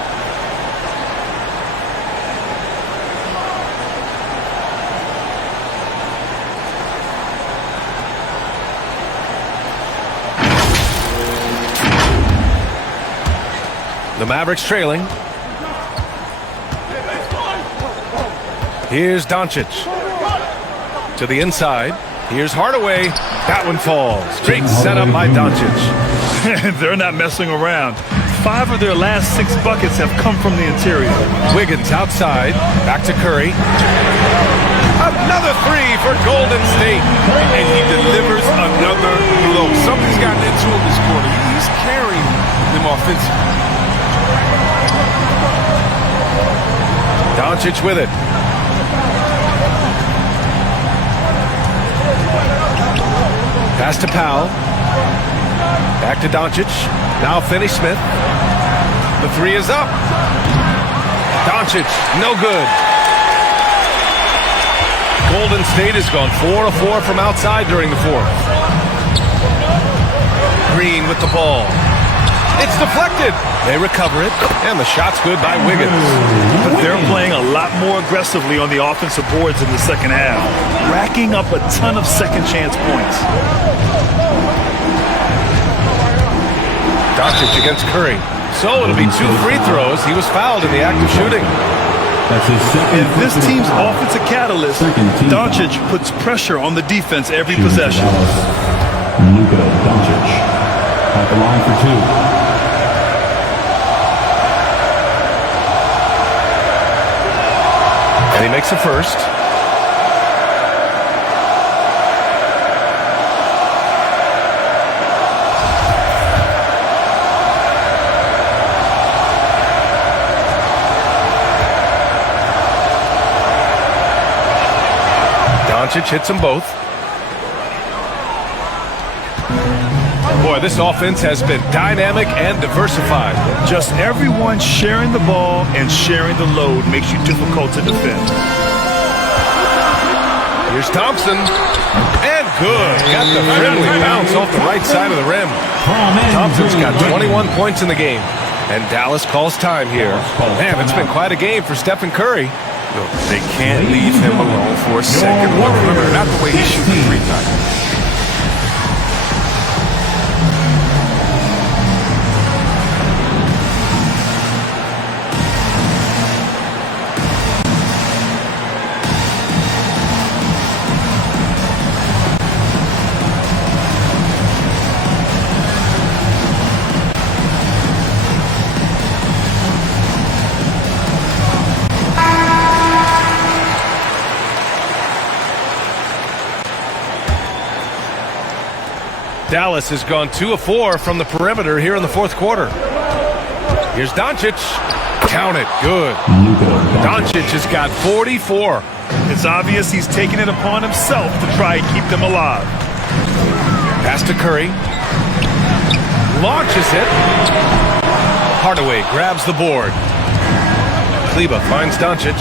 The Mavericks trailing. Here's Doncic. To the inside. Here's Hardaway. That one falls. Great setup by Doncic. They're not messing around. 5 of their last 6 buckets have come from the interior. Wiggins outside. Back to Curry. Another 3 for Golden State. And he delivers another blow. Something's gotten into him this quarter. He's carrying them offensively. Doncic with it. Pass to Powell. Back to Doncic. Now Finney-Smith. The 3 is up. Doncic, no good. Golden State has gone 4 of 4 from outside during the 4th. Green with the ball. It's deflected. They recover it, and the shot's good by Wiggins. But they're playing a lot more aggressively on the offensive boards in the second half, racking up a ton of second chance points. Doncic against Curry. So it'll be 2 free throws. He was fouled in the act of shooting. That's his second. And this team's offensive catalyst, Doncic puts pressure on the defense every possession. Luka Doncic at the line for 2. And he makes the first. Doncic hits them both. Boy, this offense has been dynamic and diversified. Just everyone sharing the ball and sharing the load makes you difficult to defend. Here's Thompson. And good. Got the friendly bounce off the right side of the rim. Thompson's got 21 points in the game. And Dallas calls time here. Man, it's been quite a game for Stephen Curry. Look, they can't leave him alone for a second. Remember, not the way he shoots the 3 times. Dallas has gone 2 of 4 from the perimeter here in the 4th quarter. Here's Doncic. Count it. Good. Doncic has got 44. It's obvious he's taking it upon himself to try and keep them alive. Pass to Curry. Launches it. Hardaway grabs the board. Kleber finds Doncic.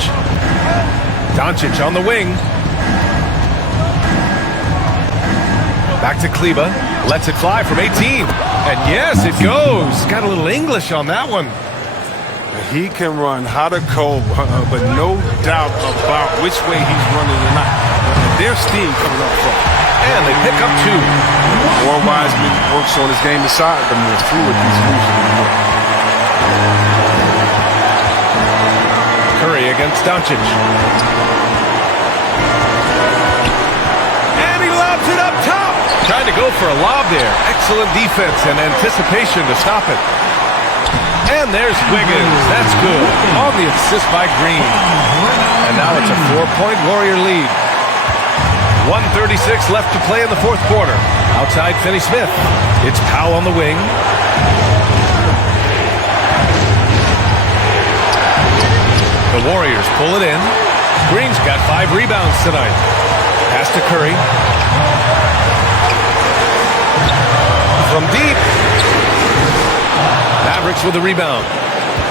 Doncic on the wing. Back to Kleber. Lets it fly from 18. And yes, it goes. Got a little English on that one. He can run hot or cold, but no doubt about which way he's running tonight. There's steam coming up front. And they pick up 2. The more Wiseman works on his game inside, the more fluid these moves will be. Curry against Doncic. And he lobs it up top. Trying to go for a lob there. Excellent defense and anticipation to stop it. And there's Wiggins. That's good. On the assist by Green. And now it's a 4-point Warrior lead. 1:36 left to play in the fourth quarter. Outside Finney-Smith. It's Powell on the wing. The Warriors pull it in. Green's got 5 rebounds tonight. Pass to Curry. From deep. Mavericks with a rebound.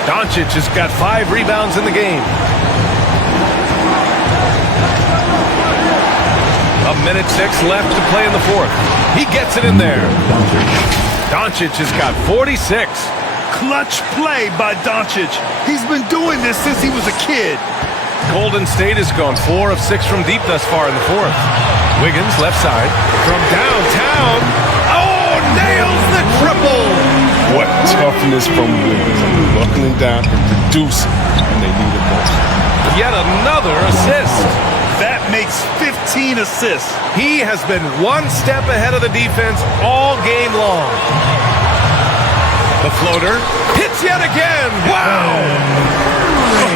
Doncic has got 5 rebounds in the game. 1:06 left to play in the fourth. He gets it in there. Doncic has got 46. Clutch play by Doncic. He's been doing this since he was a kid. Golden State has gone 4 of 6 from deep thus far in the fourth. Wiggins left side. From downtown. Oh, nails the triple. What toughness from Wiggins. Buckling down and producing when they need it most. Yet another assist. That makes 15 assists. He has been one step ahead of the defense all game long. The floater hits yet again. Wow!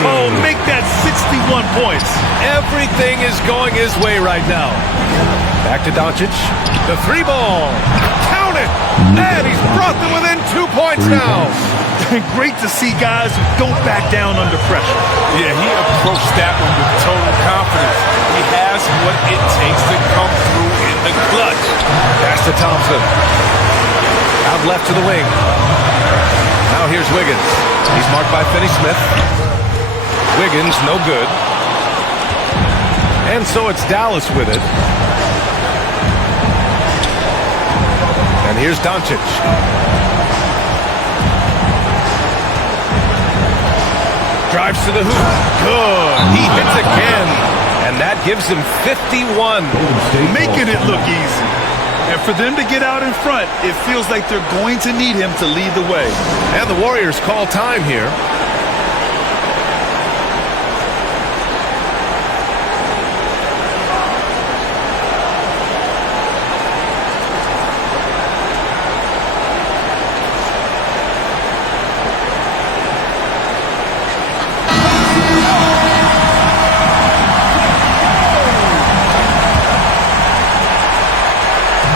Oh, make that 61 points. Everything is going his way right now. Back to Doncic. The 3-ball. Count it! And he's brought them within 2 points now. Great to see guys who don't back down under pressure. Yeah, he approached that one with total confidence. He has what it takes to come through in the clutch. Pass to Thompson. Out left to the wing. Now here's Wiggins. He's marked by Finney-Smith. Wiggins, no good. And so it's Dallas with it. And here's Doncic. Drives to the hoop. Good. He hits again. And that gives him 51. Making it look easy. And for them to get out in front, it feels like they're going to need him to lead the way. And the Warriors call time here.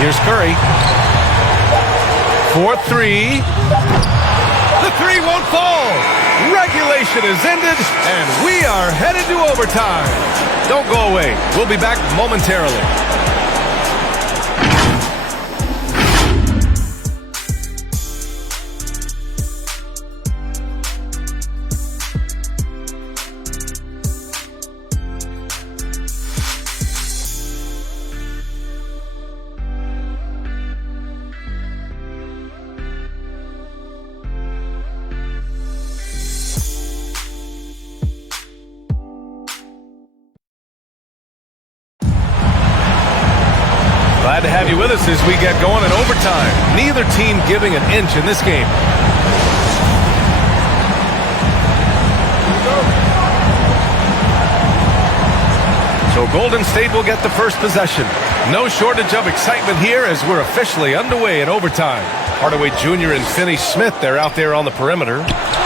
Here's Curry. 4-3. The 3 won't fall. Regulation is ended, and we are headed to overtime. Don't go away. We'll be back momentarily. Glad to have you with us as we get going in overtime. Neither team giving an inch in this game. So Golden State will get the first possession. No shortage of excitement here as we're officially underway in overtime. Hardaway Jr. and Finney-Smith, they're out there on the perimeter.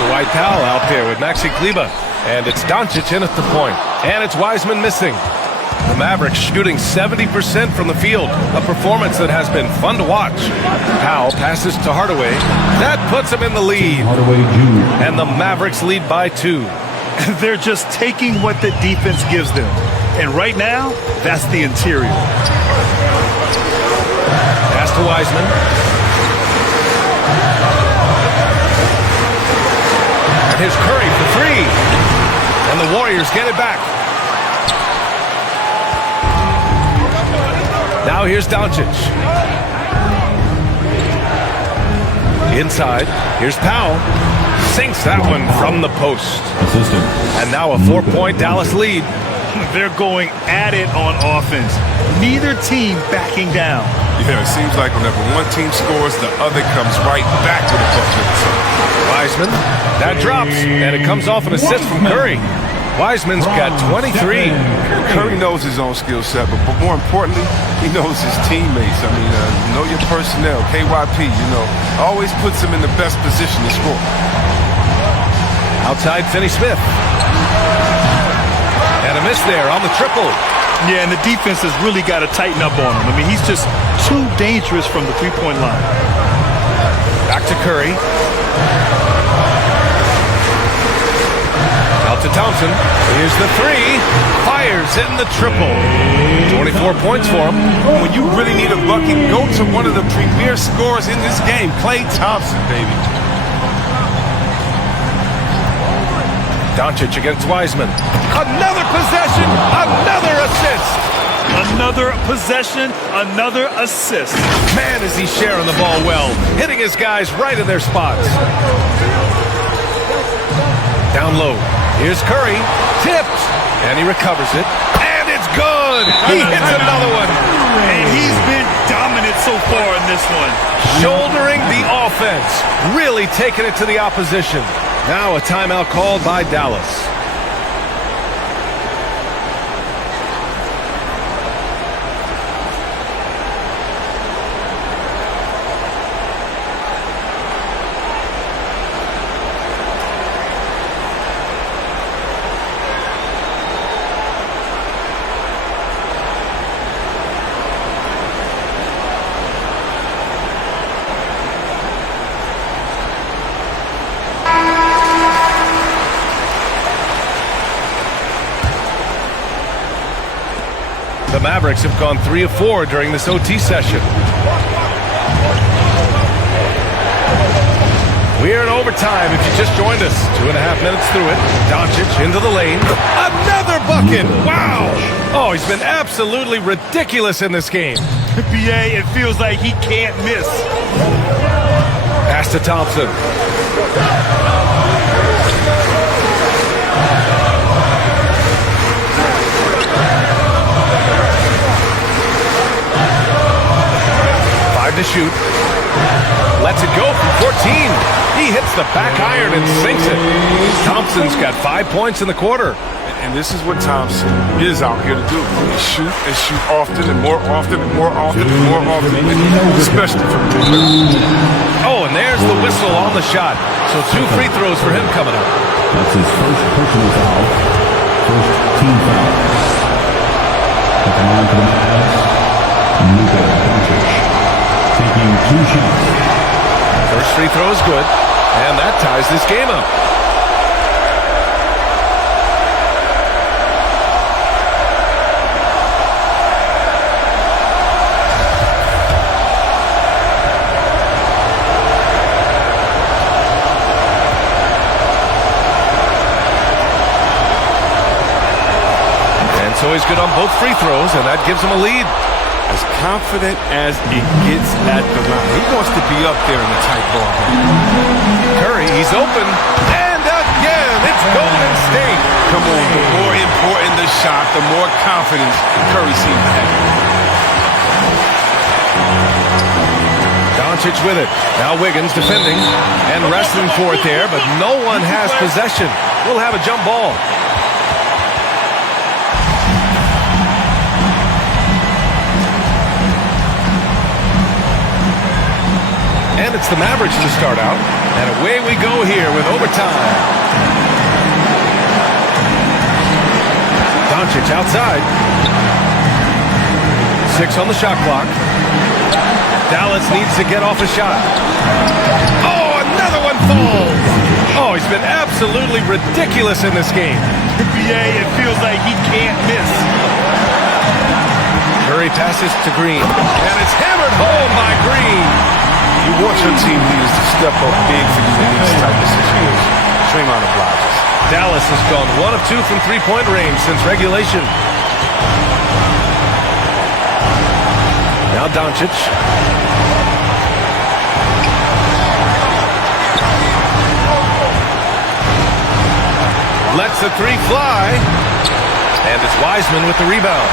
Dwight Powell out there with Maxi Kleber. And it's Doncic in at the point. And it's Wiseman missing. The Mavericks shooting 70% from the field, a performance that has been fun to watch. Powell passes to Hardaway. That puts him in the lead. Hardaway Jr. And the Mavericks lead by 2. They're just taking what the defense gives them. And right now, that's the interior. Pass to Wiseman. And here's Curry for 3. And the Warriors get it back. Now here's Doncic. Inside. Here's Powell. Sinks that one from the post. Assistant. And now a 4-point Dallas lead. They're going at it on offense. Neither team backing down. Yeah, it seems like whenever one team scores, the other comes right back with a bucket. Wiseman. That drops. And it comes off an assist from Curry. Wiseman's got 23. Curry knows his own skill set, but more importantly, he knows his teammates. I mean, know your personnel. KYP, always puts him in the best position to score. Outside, Finney-Smith. And a miss there on the triple. Yeah, and the defense has really got to tighten up on him. I mean, he's just too dangerous from the three-point line. Back to Curry. Out to Thompson. Here's the three. Fires in the triple. 24 points for him. When you really need a bucket, go to one of the premier scorers in this game, Klay Thompson, baby. Doncic against Wiseman. Another possession, another assist. Another possession, another assist. Man, is he sharing the ball well, hitting his guys right in their spots. Down low, here's Curry, tipped, and he recovers it, and it's good. He hits another one. And he's been dominant so far in this one. Shouldering the offense, really taking it to the opposition. Now a timeout called by Dallas. The Mavericks have gone 3 of 4 during this OT session. We're in overtime if you just joined us. 2.5 minutes through it. Doncic into the lane. Another bucket! Wow! Oh, he's been absolutely ridiculous in this game. BA, it feels like he can't miss. Pass to Thompson. To shoot. Lets it go from 14. He hits the back iron and sinks it. Thompson's got 5 points in the quarter. And this is what Thompson is out here to do. Shoot and shoot often and more often and more often and more often, especially from the Oh, and there's the whistle on the shot. So 2 free throws for him coming up. That's his first personal foul. First team foul. Coming on to the Mavs. Luka Doncic. Taking 2 shots. First free throw is good, and that ties this game up. And so he's good on both free throws, and that gives him a lead. As confident as it gets at the line. He wants to be up there in the tight ball game. Curry, he's open. And again, it's Golden State. Come on, the more important the shot, the more confidence Curry seems to have. Doncic with it. Now Wiggins defending and wrestling for it there, but no one has possession. We'll have a jump ball. And it's the Mavericks to start out. And away we go here with overtime. Doncic outside. 6 on the shot clock. Dallas needs to get off a shot. Oh, another one falls. Oh, he's been absolutely ridiculous in this game. BA, it feels like he can't miss. Curry passes to Green. And it's hammered home by Green. You want your team leaders to step up big for you in these type of situations. Draymond obliges. Dallas has gone 1 of 2 from three-point range since regulation. Now Doncic. Lets the 3 fly. And it's Wiseman with the rebound.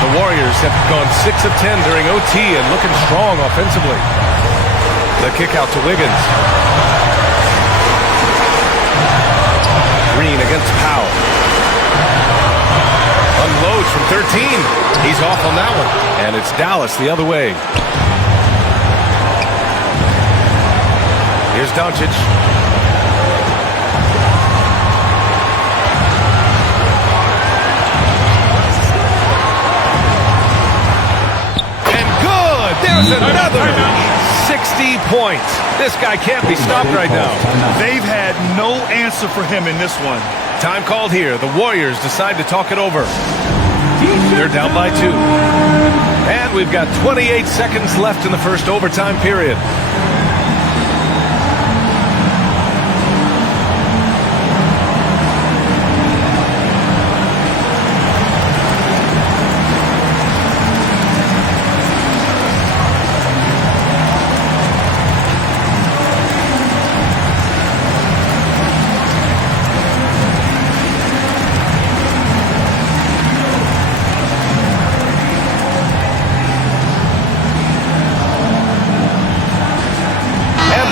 The Warriors have gone 6 of 10 during OT and looking strong offensively. The kick out to Wiggins. Green against Powell. Unloads from 13. He's off on that one. And it's Dallas the other way. Here's Doncic. And good! There's another 60 points. This guy can't be stopped right now. They've had no answer for him in this one. Time called here. The Warriors decide to talk it over. They're down by 2. And we've got 28 seconds left in the first overtime period.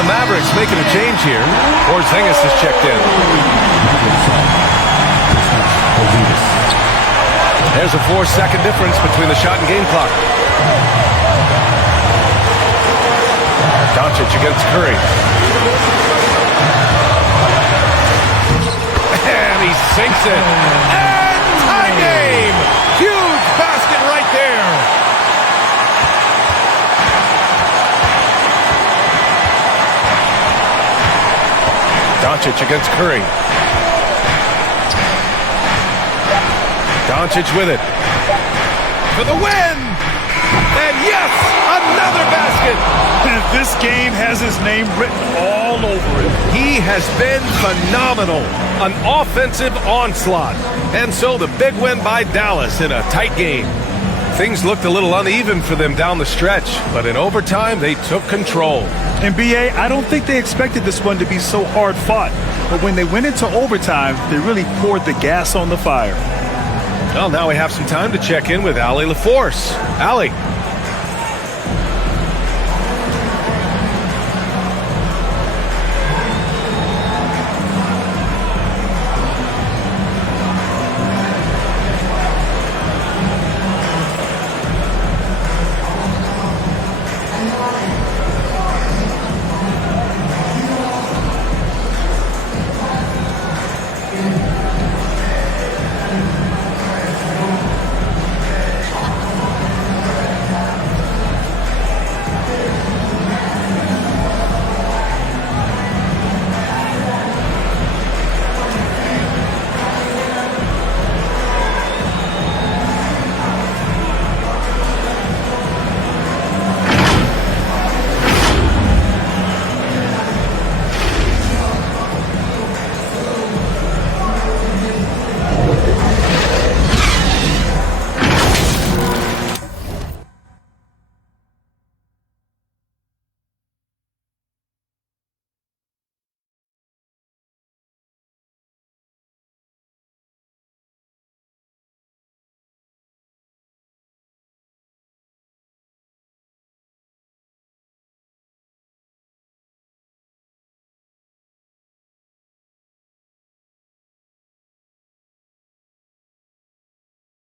Mavericks making a change here. Porzingis is checked in. There's a 4-second difference between the shot and game clock. Doncic against Curry. And he sinks it. And tie game! Huge basket right there. Doncic against Curry. Doncic with it. For the win! And yes, another basket! This game has his name written all over it. He has been phenomenal. An offensive onslaught. And so the big win by Dallas in a tight game. Things looked a little uneven for them down the stretch, but in overtime, they took control. And BA, I don't think they expected this one to be so hard fought. But when they went into overtime, they really poured the gas on the fire. Well, now we have some time to check in with Allie LaForce. Allie.